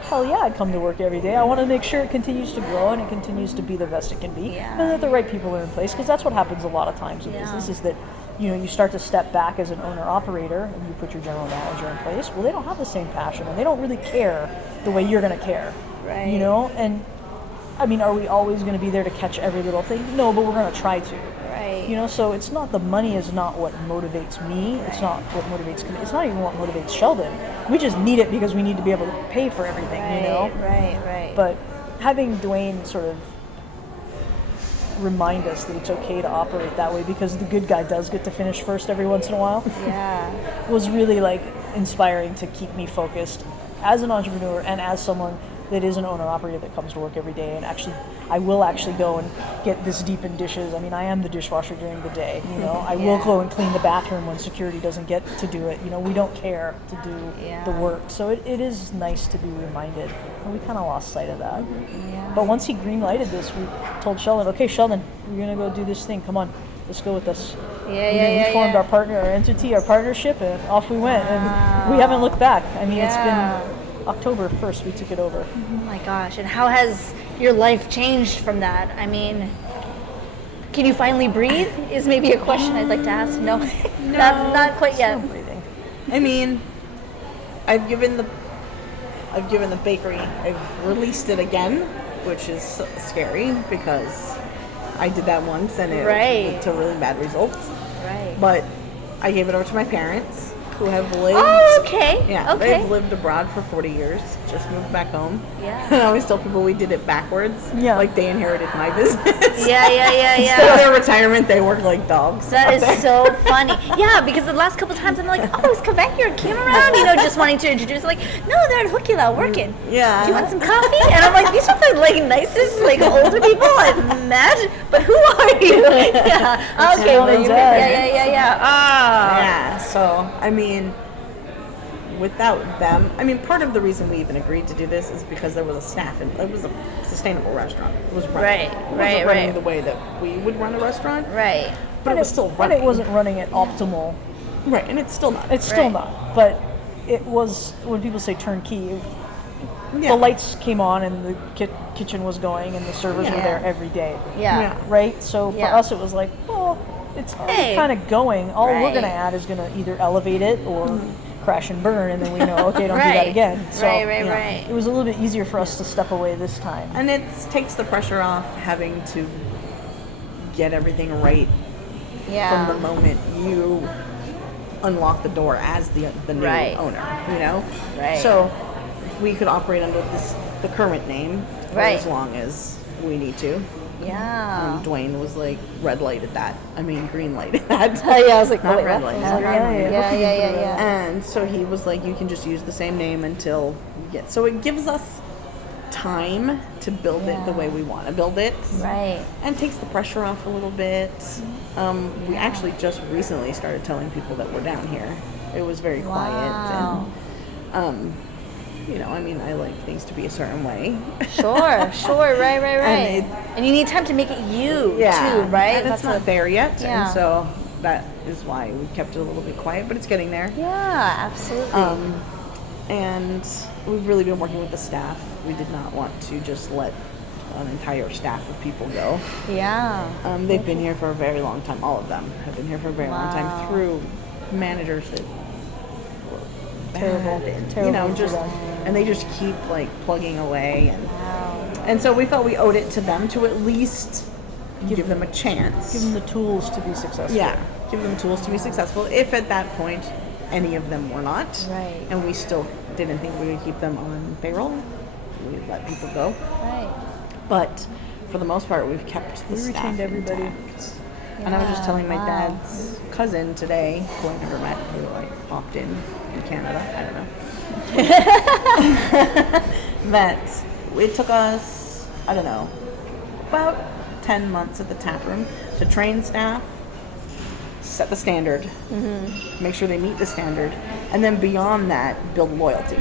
hell yeah, I'd come to work every day. I want to make sure it continues to grow and it continues to be the best it can be, and that the right people are in place, because that's what happens a lot of times in business, is that you start to step back as an owner-operator and you put your general manager in place. Well, they don't have the same passion and they don't really care the way you're going to care. Right. And I mean, are we always going to be there to catch every little thing? No, but we're going to try to. Right. So it's not, the money is not what motivates me. It's not what motivates, it's not even what motivates Sheldon. We just need it because we need to be able to pay for everything, Right. But having Dwayne sort of remind us that it's okay to operate that way, because the good guy does get to finish first every once in a while, was really like inspiring to keep me focused as an entrepreneur and as someone that is an owner-operator that comes to work every day. And actually, I will actually go and get this deep in dishes. I mean, I am the dishwasher during the day, I will go and clean the bathroom when security doesn't get to do it. We don't care to do the work. So it is nice to be reminded. And we kind of lost sight of that. But once he green-lighted this, we told Sheldon, okay, Sheldon, we're going to go do this thing. Come on, let's go with us. We formed our entity, our partnership, and off we went. And we haven't looked back. I mean, it's been October 1st we took it over. Oh my gosh. And how has your life changed from that? I mean, can you finally breathe is maybe a question I'd like to ask. No, not quite yet. Still breathing. I mean, I've given the bakery, I've released it again, which is scary because I did that once and it led to really bad results. Right. But I gave it over to my parents, who have lived. Oh, okay. Yeah, Okay. they've lived abroad for 40 years. Just moved back home. Yeah. And I always tell people we did it backwards. Yeah. Like they inherited my business. Yeah. For their retirement, they work like dogs. That out is there. so funny. Yeah, because the last couple times I'm like, oh, is Kawehi came around? Just wanting to introduce. Like, no, they're at Hukilau working. Yeah. Do you want some coffee? And I'm like, these are the nicest older people I've met. But who are you? Yeah. Okay. Well, yeah. Ah. Yeah. So I mean, without them, part of the reason we even agreed to do this is because there was a staff and it was a sustainable restaurant. It was running. It wasn't running the way that we would run a restaurant. Right. But it was still running. And it wasn't running at optimal. Right, and it's still not. It's still not. But it was, when people say turnkey, Yeah. the lights came on and the kitchen was going and the servers were there every day. Yeah. Right? So for us, it was like, well, it's already kind of going. All we're going to add is going to either elevate it or crash and burn, and then we know, okay, don't do that again. So Right. it was a little bit easier for us to step away this time. And it takes the pressure off having to get everything right from the moment you unlock the door as the new owner, Right. So we could operate under the current name for as long as we need to. Yeah. Dwayne was like red lighted that. Green lighted that. I was like, Not wait, red what? lighted. Yeah. And so he was like, you can just use the same name until you get. So it gives us time to build it the way we want to build it. Right. And takes the pressure off a little bit. We actually just recently started telling people that we're down here. It was very quiet. And, I like things to be a certain way. Sure. Right. And you need time to make it you, too, right? And it's not there yet. Yeah. And so that is why we kept it a little bit quiet, but it's getting there. Yeah, absolutely. And we've really been working with the staff. We did not want to just let an entire staff of people go. Yeah. They've been here for a very long time. All of them have been here for a very long time through managers that were terrible. And they just keep plugging away. And so we felt we owed it to them to at least give them a chance. Give them the tools to be successful. Yeah, give them tools to be successful. If at that point any of them were not, Right. and we still didn't think we would keep them on payroll, we'd let people go. Right. But for the most part, we've kept the staff retained everybody. intact. And I was just telling my dad's cousin today, who I never met, who like popped in Canada, I don't know, that it took us, I don't know, about 10 months at the tap room to train staff, set the standard, make sure they meet the standard, and then beyond that, build loyalty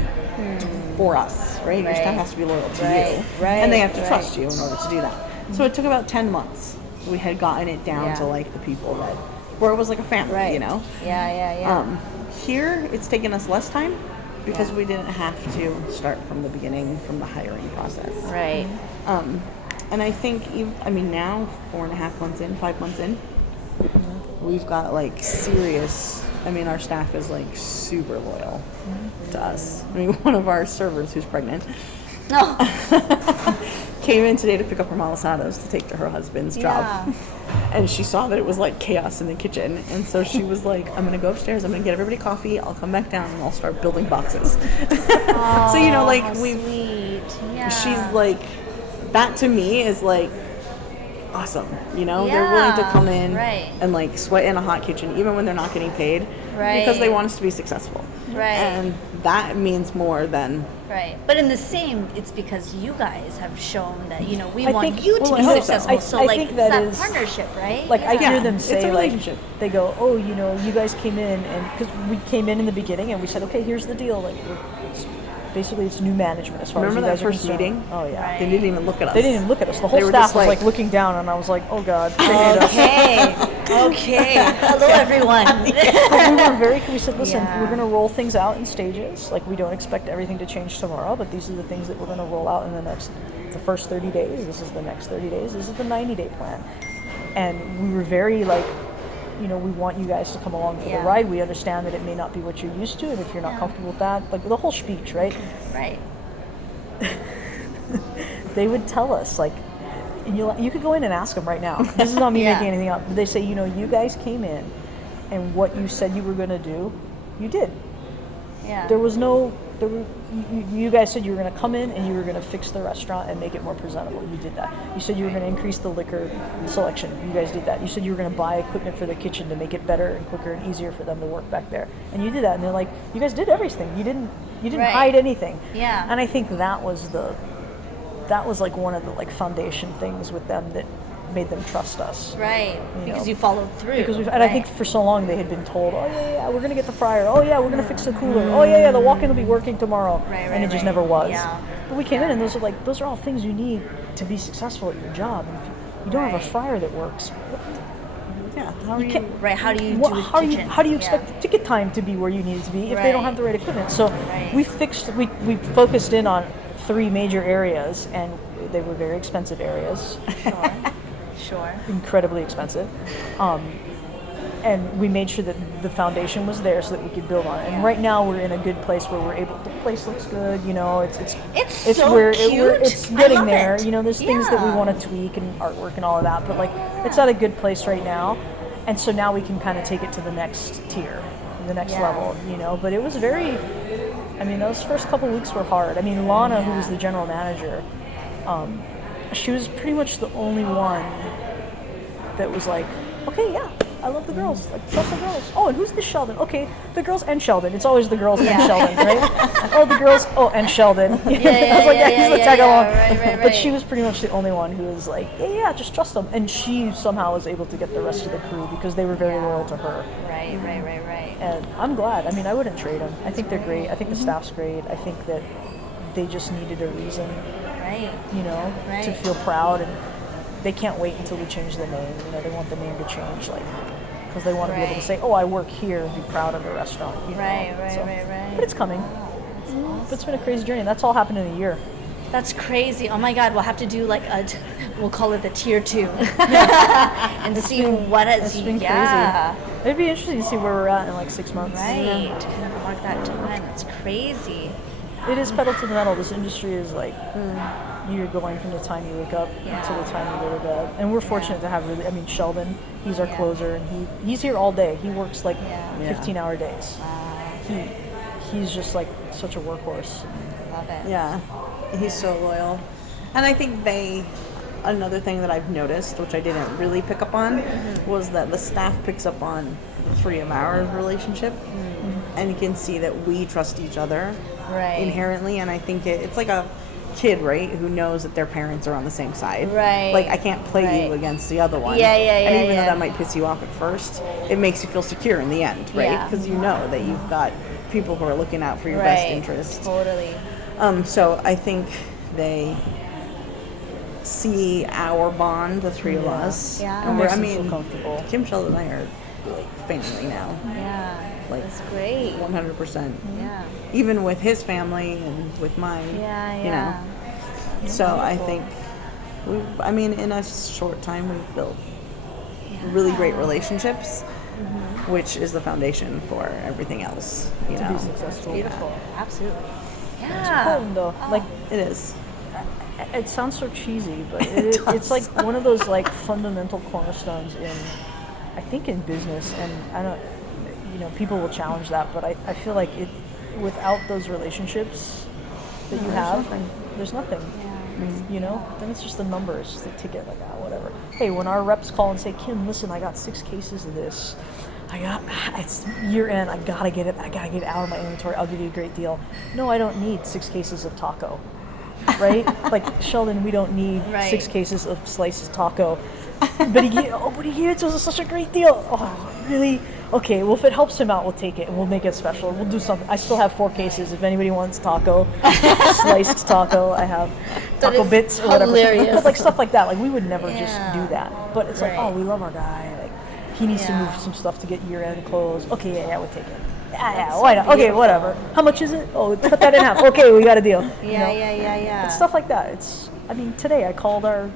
for us, right? Your staff has to be loyal to you, and they have to trust you in order to do that. So it took about 10 months. We had gotten it down to like the people that, where it was like a family, you know? Here, it's taken us less time because we didn't have to start from the beginning, from the hiring process. Right. And I think, now, 4.5 months in, 5 months in, we've got like serious, our staff is like super loyal to us. One of our servers who's pregnant came in today to pick up her malasadas to take to her husband's job. And she saw that it was like chaos in the kitchen. And so she was like, I'm going to go upstairs, I'm going to get everybody coffee, I'll come back down and I'll start building boxes. So, sweet. She's like, that to me is like awesome. They're willing to come in and like sweat in a hot kitchen, even when they're not getting paid, because they want us to be successful. And that means more than... But in the same, it's because you guys have shown that, we want you to be successful. So, I like, think it's that that is, partnership, right? Like, I hear them it's say, a like, relationship. they go, oh, you guys came in, and because we came in the beginning, and we said, okay, here's the deal. Like, it's new management as far as you guys Remember that first meeting? Oh, yeah. They didn't even look at us. They didn't even look at us. The whole staff was, like, looking down, and I was like, oh, God. Okay. Hello, everyone. But we said, listen, we're going to roll things out in stages. Like, we don't expect everything to change tomorrow, but these are the things that we're going to roll out in the first 30 days. This is the next 30 days. This is the 90-day plan. And we were very, like, we want you guys to come along for the ride. We understand that it may not be what you're used to, and if you're not comfortable with that, like, the whole speech, right? Right. They would tell us, like, you could go in and ask them right now. This is not me making anything up. They say, you guys came in, and what you said you were going to do, you did. Yeah. You guys said you were going to come in and you were going to fix the restaurant and make it more presentable. You did that. You said you were going to increase the liquor selection. You guys did that. You said you were going to buy equipment for the kitchen to make it better and quicker and easier for them to work back there. And you did that. And they're like, you guys did everything. You didn't hide anything. Yeah. And I think that was like one of the like foundation things with them that made them trust us. Right. Because you followed through. I think for so long they had been told, oh yeah, we're going to get the fryer. Oh yeah, we're going to fix the cooler. Oh yeah, the walk-in will be working tomorrow. And it just never was. Yeah. But we came in and those are all things you need to be successful at your job. And if you don't have a fryer that works, how do you how do you expect ticket time to be where you need it to be if they don't have the right equipment? So we focused in on 3 major areas, and they were very expensive areas. Sure. Incredibly expensive. And we made sure that the foundation was there so that we could build on it. And right now we're in a good place where the place looks good, it's so where cute. it's getting there. It. There's things that we want to tweak and artwork and all of that, but like it's at a good place right now. And so now we can kind of take it to the next tier, the next level, But it was those first couple weeks were hard. Lana, who was the general manager, she was pretty much the only one that was like, okay, I love the girls. Like, trust the girls. Oh, and who's this Sheldon? Okay, the girls and Sheldon. It's always the girls and Sheldon, right? Oh, the girls, and Sheldon. I was like, he's the tag along. Right. But she was pretty much the only one who was like, just trust them. And she somehow was able to get the rest of the crew because they were very loyal to her. Right. And I'm glad. I wouldn't trade them. I think they're great. I think the staff's great. I think that they just needed a reason, to feel proud, and they can't wait until we change the name. They want the name to change, because they want to be able to say, "Oh, I work here," and be proud of the restaurant. Right. But it's coming. But it's been a crazy journey. That's all happened in a year. That's crazy. Oh my God, we'll have to do we'll call it the tier 2, and see what has. It's been crazy. It'd be interesting to see where we're at in like 6 months. Right. Mark that time. That's crazy. It is pedal to the metal. This industry is like you're going from the time you wake up until the time you go to bed. And we're fortunate to have Sheldon, he's our closer, and he's here all day. He works like 15-hour days. Wow. He's just like such a workhorse. Love it. Yeah, he's so loyal. And I think they another thing that I've noticed, which I didn't really pick up on, was that the staff picks up on the 3 of our relationship, and you can see that we trust each other inherently, and I think it's like a kid, right, who knows that their parents are on the same side. Right. Like, I can't play you against the other one. Yeah, And even though that might piss you off at first, it makes you feel secure in the end, right? Because you know that you've got people who are looking out for your best interest. Totally. So I think they see our bond, the 3 of us. Yeah. And Makes them feel comfortable. Kim, Sheldon, and I are like family now. Yeah. Like, That's great. 100%. Yeah. Even with his family and with mine. You know. So I think in a short time we've built really great relationships, which is the foundation for everything else. You know. Be successful. Beautiful. Absolutely. It's Yeah. important though. Like, It is. it sounds so cheesy, but it's like one of those like fundamental cornerstones I think in business, and I don't, people will challenge that, but I feel like without those relationships that you have, there's nothing. Then it's just the numbers, the ticket, like, whatever. Hey, when our reps call and say, Kim, listen, I got 6 cases of this. It's year end, I gotta get it out of my inventory, I'll give you a great deal. No, I don't need 6 cases of taco, right? Like, Sheldon, we don't need 6 cases of sliced taco. But he gave it to us at such a great deal. Oh, really? Okay, well, if it helps him out, we'll take it and we'll make it special. We'll do something. I still have 4 cases. If anybody wants taco, sliced taco, I have taco bits or whatever. Hilarious. But like stuff like that, like we would never just do that. But it's like, oh, we love our guy. Like he needs to move some stuff to get year-end closed. Okay, yeah, we'll take it. Yeah, why not? Okay, whatever. How much is it? Oh, cut that in half. Okay, we got a deal. Yeah. It's stuff like that. Today I called our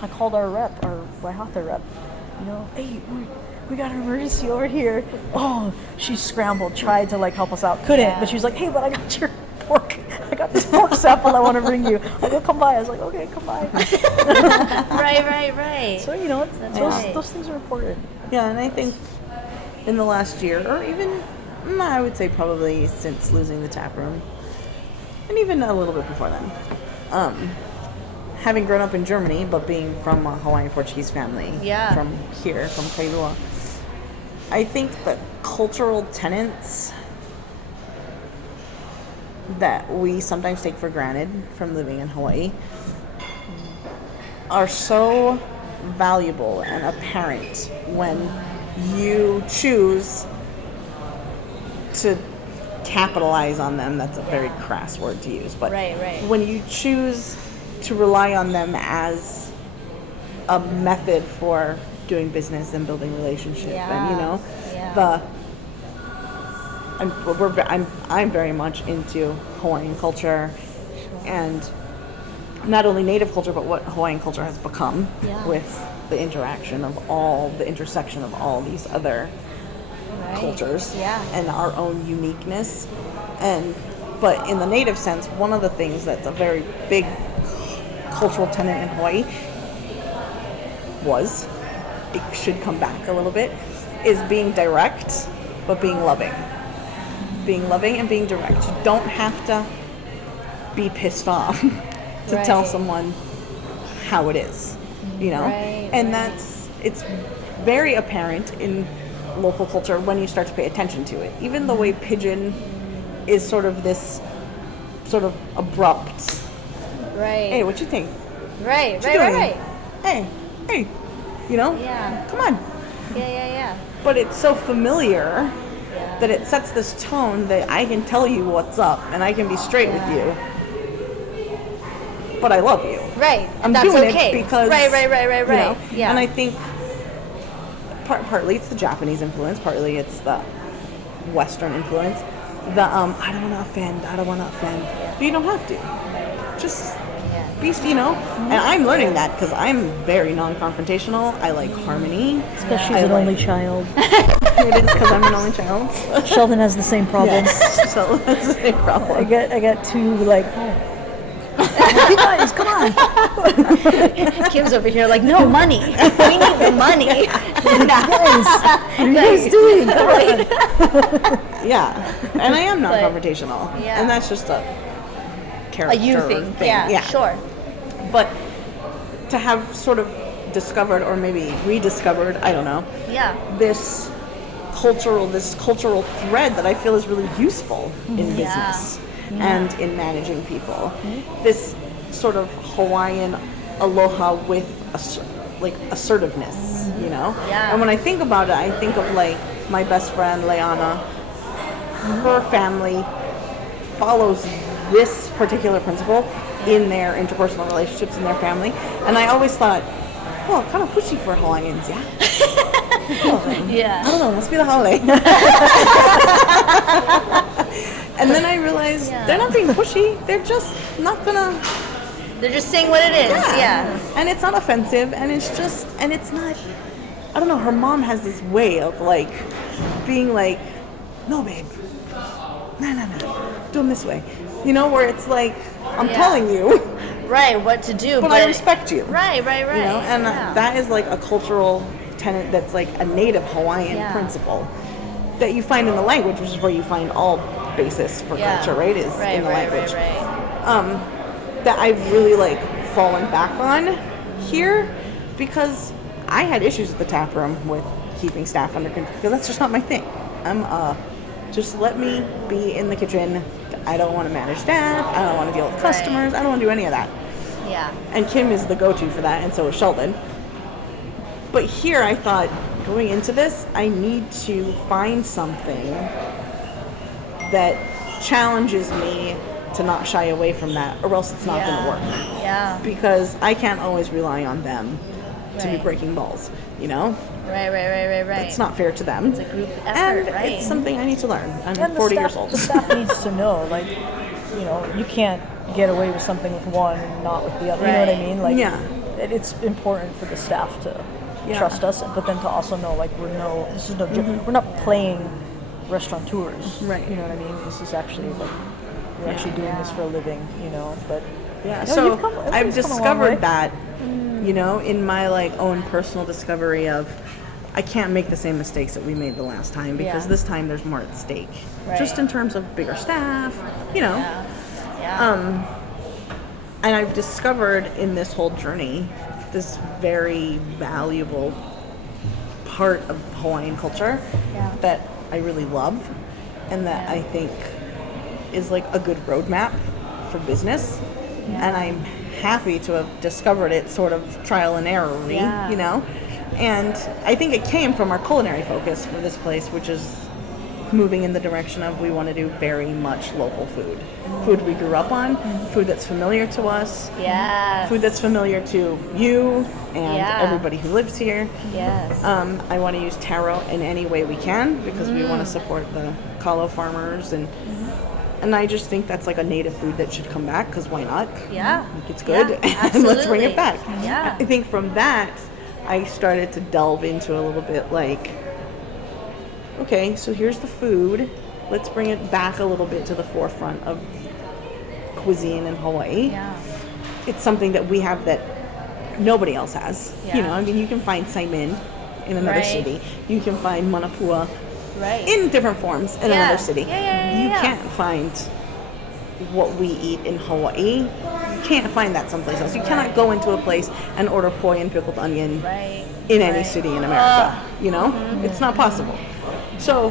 rep, our Waihatha rep. Hey, we got an emergency over here. Oh, she scrambled, tried to like help us out, couldn't. But she was like, hey, but I got your pork. I got this pork sample I want to bring you. I go, come by. I was like, okay, come by. Right. So those things are important. Yeah, and I think in the last year, or even I would say probably since losing the tap room, and even a little bit before then, having grown up in Germany, but being from a Hawaiian Portuguese family, from here, from Kailua, I think the cultural tenets that we sometimes take for granted from living in Hawaii are so valuable and apparent when you choose to capitalize on them. That's a very crass word to use, but when you choose to rely on them as a method for doing business and building relationship, and I'm very much into Hawaiian culture, and not only native culture, but what Hawaiian culture has become with the intersection of all these other cultures and our own uniqueness. But in the native sense, one of the things that's a very big cultural tenet in Hawaii it should come back a little bit, is being direct, but being loving. Being loving and being direct. You don't have to be pissed off to tell someone how it is, it's very apparent in local culture when you start to pay attention to it. Even the way Pidgin is sort of this sort of abrupt, hey, what you think? Right. Hey, come on. Yeah. But it's so familiar that it sets this tone that I can tell you what's up and I can be straight with you, but I love you. Right. I'm That's doing okay. it because Right. Yeah. And I think partly it's the Japanese influence, partly it's the Western influence. The I don't want to offend. But you don't have to. Just be, And I'm learning that because I'm very non-confrontational. I like harmony. It's because she's an only child. It is because I'm an only child. Sheldon has the same problem. Yes, Sheldon has the same problem. I got 2 like. You guys, come on. Kim's over here like, no money. We need the money. Guys, what are you guys doing? Come on. Yeah, and I am non-confrontational, and that's just a character you thing. Yeah, sure. But to have sort of discovered or maybe rediscovered, I don't know, this cultural thread that I feel is really useful in business and in managing people. This sort of Hawaiian aloha with assertiveness, you know? And when I think about it, I think of like my best friend, Leana. Her family follows this particular principle in their interpersonal relationships in their family. And I always thought, well, kind of pushy for Hawaiians, yeah? Yeah. I don't know, must be the holiday. And then I realized they're not being pushy. They're just not gonna... They're just saying what it is, And it's not offensive, and it's just... And it's not... I don't know, her mom has this way of, like, being like, no, babe. No. Do them this way. You know, where it's like, I'm telling you. Right, what to do. But I respect you. Right. You know, and that is like a cultural tenet that's like a native Hawaiian principle that you find in the language, which is where you find all basis for culture, right? Is in the language. That I've really like fallen back on here because I had issues at the tap room with keeping staff under control because that's just not my thing. I'm just let me be in the kitchen. I don't want to manage staff. I don't want to deal with customers. I don't want to do any of that. Yeah. And Kim is the go-to for that, and so is Sheldon. But here I thought, going into this, I need to find something that challenges me to not shy away from that, or else it's not going to work. Yeah. Because I can't always rely on them to be breaking balls, you know? Right. It's not fair to them. It's a group effort, and it's something I need to learn. I'm And 40 years old. The staff needs to know, like, you know, you can't get away with something with one and not with the other. You know what I mean? Like, it's important for the staff to trust us, but then to also know, like, we're not playing restaurateurs. Right. You know what I mean? This is actually like we're actually doing this for a living. You know, but so I've discovered that. You know, in my like own personal discovery of I can't make the same mistakes that we made the last time because this time there's more at stake. Just in terms of bigger staff, you know. And I've discovered in this whole journey this very valuable part of Hawaiian culture that I really love and that I think is like a good roadmap for business. And I'm happy to have discovered it sort of trial and error, you know? And I think it came from our culinary focus for this place, which is moving in the direction of we want to do very much local food. Food we grew up on, food that's familiar to us, food that's familiar to you and everybody who lives here. I want to use taro in any way we can because we want to support the kalo farmers and I just think that's like a native food that should come back because why not? Like it's good and let's bring it back. I think from that I started to delve into a little bit like, okay, so here's the food. Let's bring it back a little bit to the forefront of cuisine in Hawaii. It's something that we have that nobody else has. You know, I mean, you can find saimin in another city. You can find manapua in different forms in another city. You can't find what we eat in Hawaii. You can't find that someplace else. You cannot go into a place and order poi and pickled onion in any city in America. You know? It's not possible. So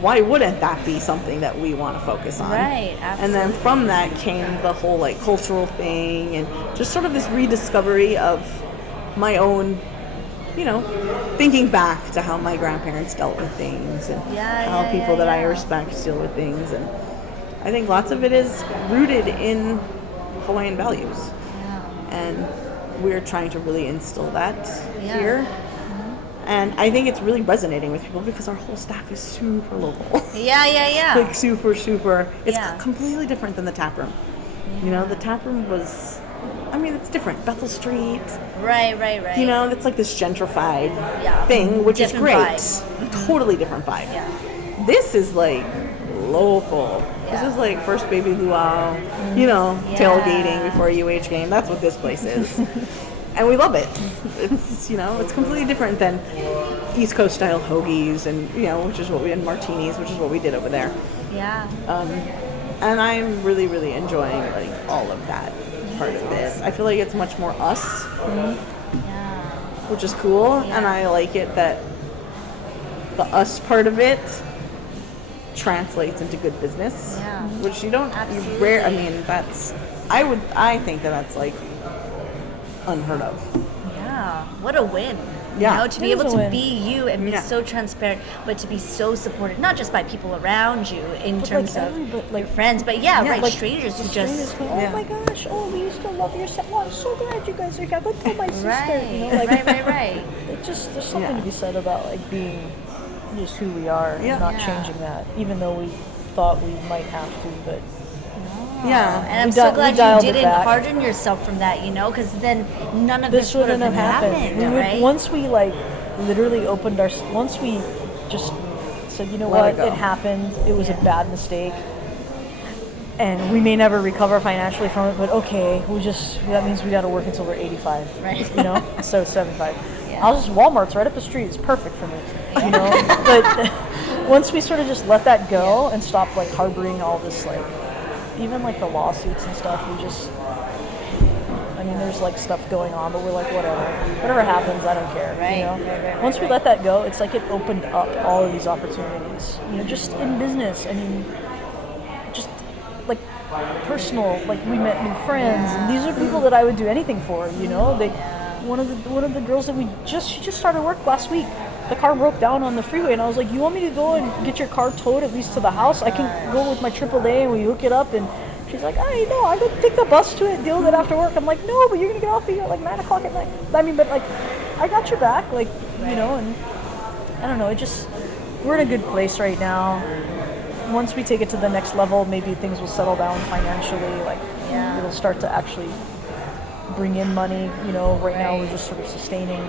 why wouldn't that be something that we want to focus on? And then from that came the whole like cultural thing and just sort of this rediscovery of my own, you know, thinking back to how my grandparents dealt with things and how people that I respect deal with things. And I think lots of it is rooted in Hawaiian values. And we're trying to really instill that here. And I think it's really resonating with people because our whole staff is super local. Like super. It's completely different than the tap room. You know, the tap room was, I mean, it's different. Bethel Street. Right. You know, it's like this gentrified thing, which different is great. Vibe. Totally different vibe. This is like local. This is like first baby luau, you know, tailgating before a UH game. That's what this place is. And we love it. It's, you know, it's completely different than East Coast style hoagies and, you know, which is what we had, martinis, which is what we did over there. And I'm really, really enjoying like all of that. part of it. I feel like it's much more us, Yeah. which is cool, and I like it that the us part of it translates into good business, Yeah. which you don't. Absolutely. You rare. I mean, that's. I think that's like unheard of. Yeah. What a win. Yeah. You know, to be It is able a to win. be you and be Yeah. so transparent, but to be so supported, not just by people around you in But, terms like, of everybody- like friends, but yeah, right, like, strangers who strangers just go, oh my gosh, oh, we used to love your set. Oh, I'm so glad you guys are here. Go tell my sister. right, You know, like, right. It just, there's something Yeah. to be said about like being just who we are Yeah. and not Yeah. changing that, even though we thought we might have to, but Yeah. And I'm We so we glad dialed you it didn't back. harden yourself from that, you know, because then none of this this would have wouldn't have happened. happened, We would, right? once we like literally opened our, once we just said, you know Let what, it go. it happened. It was a bad mistake, and we may never recover financially from it. But okay, that means we got to work until we're 85, Right. You know, instead of 75. Yeah. I'll just Walmart's right up the street. It's perfect for me, you know. But once we sort of just let that go and stop like harboring all this like, even like the lawsuits and stuff, we just. I mean, there's like stuff going on, but we're like, whatever happens, I don't care. Right, You know? right, Once we let that go, it's like it opened up all of these opportunities. You know, just in business. I mean, just like personal. Like we met new friends, and these are people that I would do anything for. You know, one of the girls that she just started work last week. The car broke down on the freeway, and I was like, you want me to go and get your car towed at least to the house? I can go with my AAA and we hook it up. And she's like, I know, I go take the bus to it, deal with it after work. I'm like, no, but you're gonna get off here at like 9 o'clock at night. I mean, but like, I got your back, like, you know, and I don't know, we're in a good place right now. Once we take it to the next level, maybe things will settle down financially, like, it'll start to actually bring in money, you know. Right now we're just sort of sustaining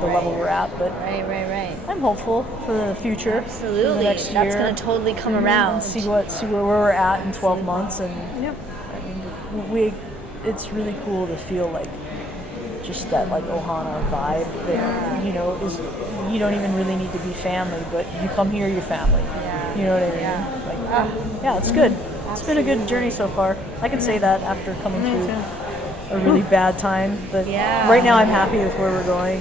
the level we're at, but Right. I'm hopeful for the future. For the Absolutely. next year. That's going to totally come around. And see where we're at in 12 months, and I mean, it's really cool to feel like just that like Ohana vibe that you know is, you don't even really need to be family, but you come here, you're family. Yeah. You know what I mean? Yeah. Like, yeah, it's good. It's been a good journey so far. I can say that after coming through a really bad time, but Yeah. right now I'm happy with where we're going.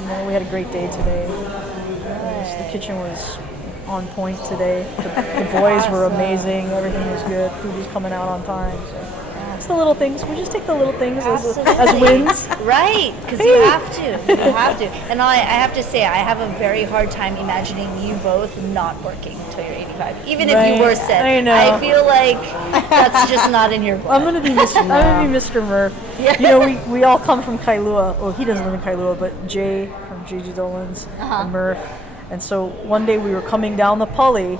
You know, we had a great day today. The kitchen was on point today. The boys were amazing. Everything was good. Food was coming out on time. So it's the little things. We just take the little things as wins. Right, because you have to. You have to. And I have to say, I have a very hard time imagining you both not working until you're 85. Even if Right, you were set. I know. I feel like that's just not in your blood. I'm gonna be Mr. Murph. Yeah. You know, we all come from Kailua. Well, he doesn't live in Kailua, but Jay from JG Dolan's and Murph. And so one day we were coming down the Pully,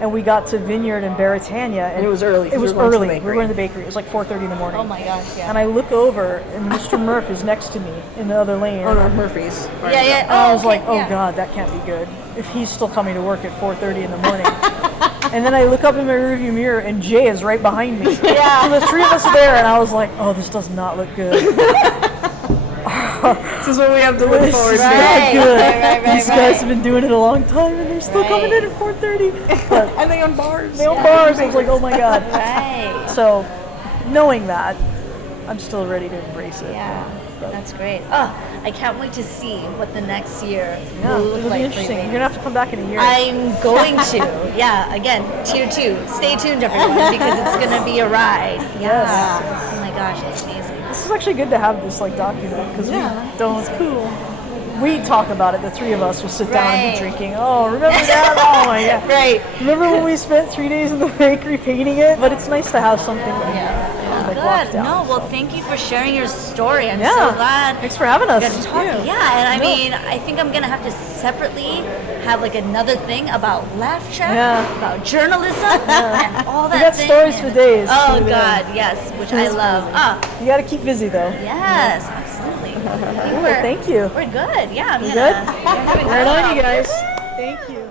and we got to Vineyard in Beretania, and it was early, 'cause It was we were going to the early. We bakery. were in the bakery. It was like 4:30 in the morning. Oh my gosh, yeah. And I look over, and Mr. Murph is next to me in the other lane. Oh no, Murphy's. Yeah. And I was okay, like, oh yeah. God, that can't be good. If he's still coming to work at 4:30 in the morning. And then I look up in my rearview mirror, and Jay is right behind me. Yeah. So the three of us are there, and I was like, oh, this does not look good. This is what we have to look This forward is to. not good. Right, These guys have been doing it a long time, and they're still coming in at 4:30. But And they own bars. they own bars. I was like, oh my God. Right. So, knowing that, I'm still ready to embrace it. Yeah. But That's great. Oh, I can't wait to see what the next year yeah, will look it'll like be for interesting. you. You're gonna have to come back in a year. I'm going to. Yeah, again, tier 2. Stay tuned, everyone, because it's going to be a ride. Yeah. Oh my gosh, it's amazing. This is actually good to have this like document because Yeah. we don't. It's cool. We talk about it. The three of us will sit down and Right. be drinking. Oh, remember that? Oh my God. Right. Remember when we spent 3 days in the bakery painting it? But it's nice to have something like locked Good. down. No, well, so. thank you for sharing your story. I'm Yeah. so glad Thanks for having us. we got to talk. Yeah, and I mean, I think I'm going to have to separately have like another thing about laugh track, Yeah. about journalism, and all that. We got thing. stories for days. Oh, too, God, yes, which I love. You got to keep busy though. Yes, absolutely. I think Cool, thank you. We're good. Yeah, I'm We gonna. good? We're Right on, good. you guys. Thank you.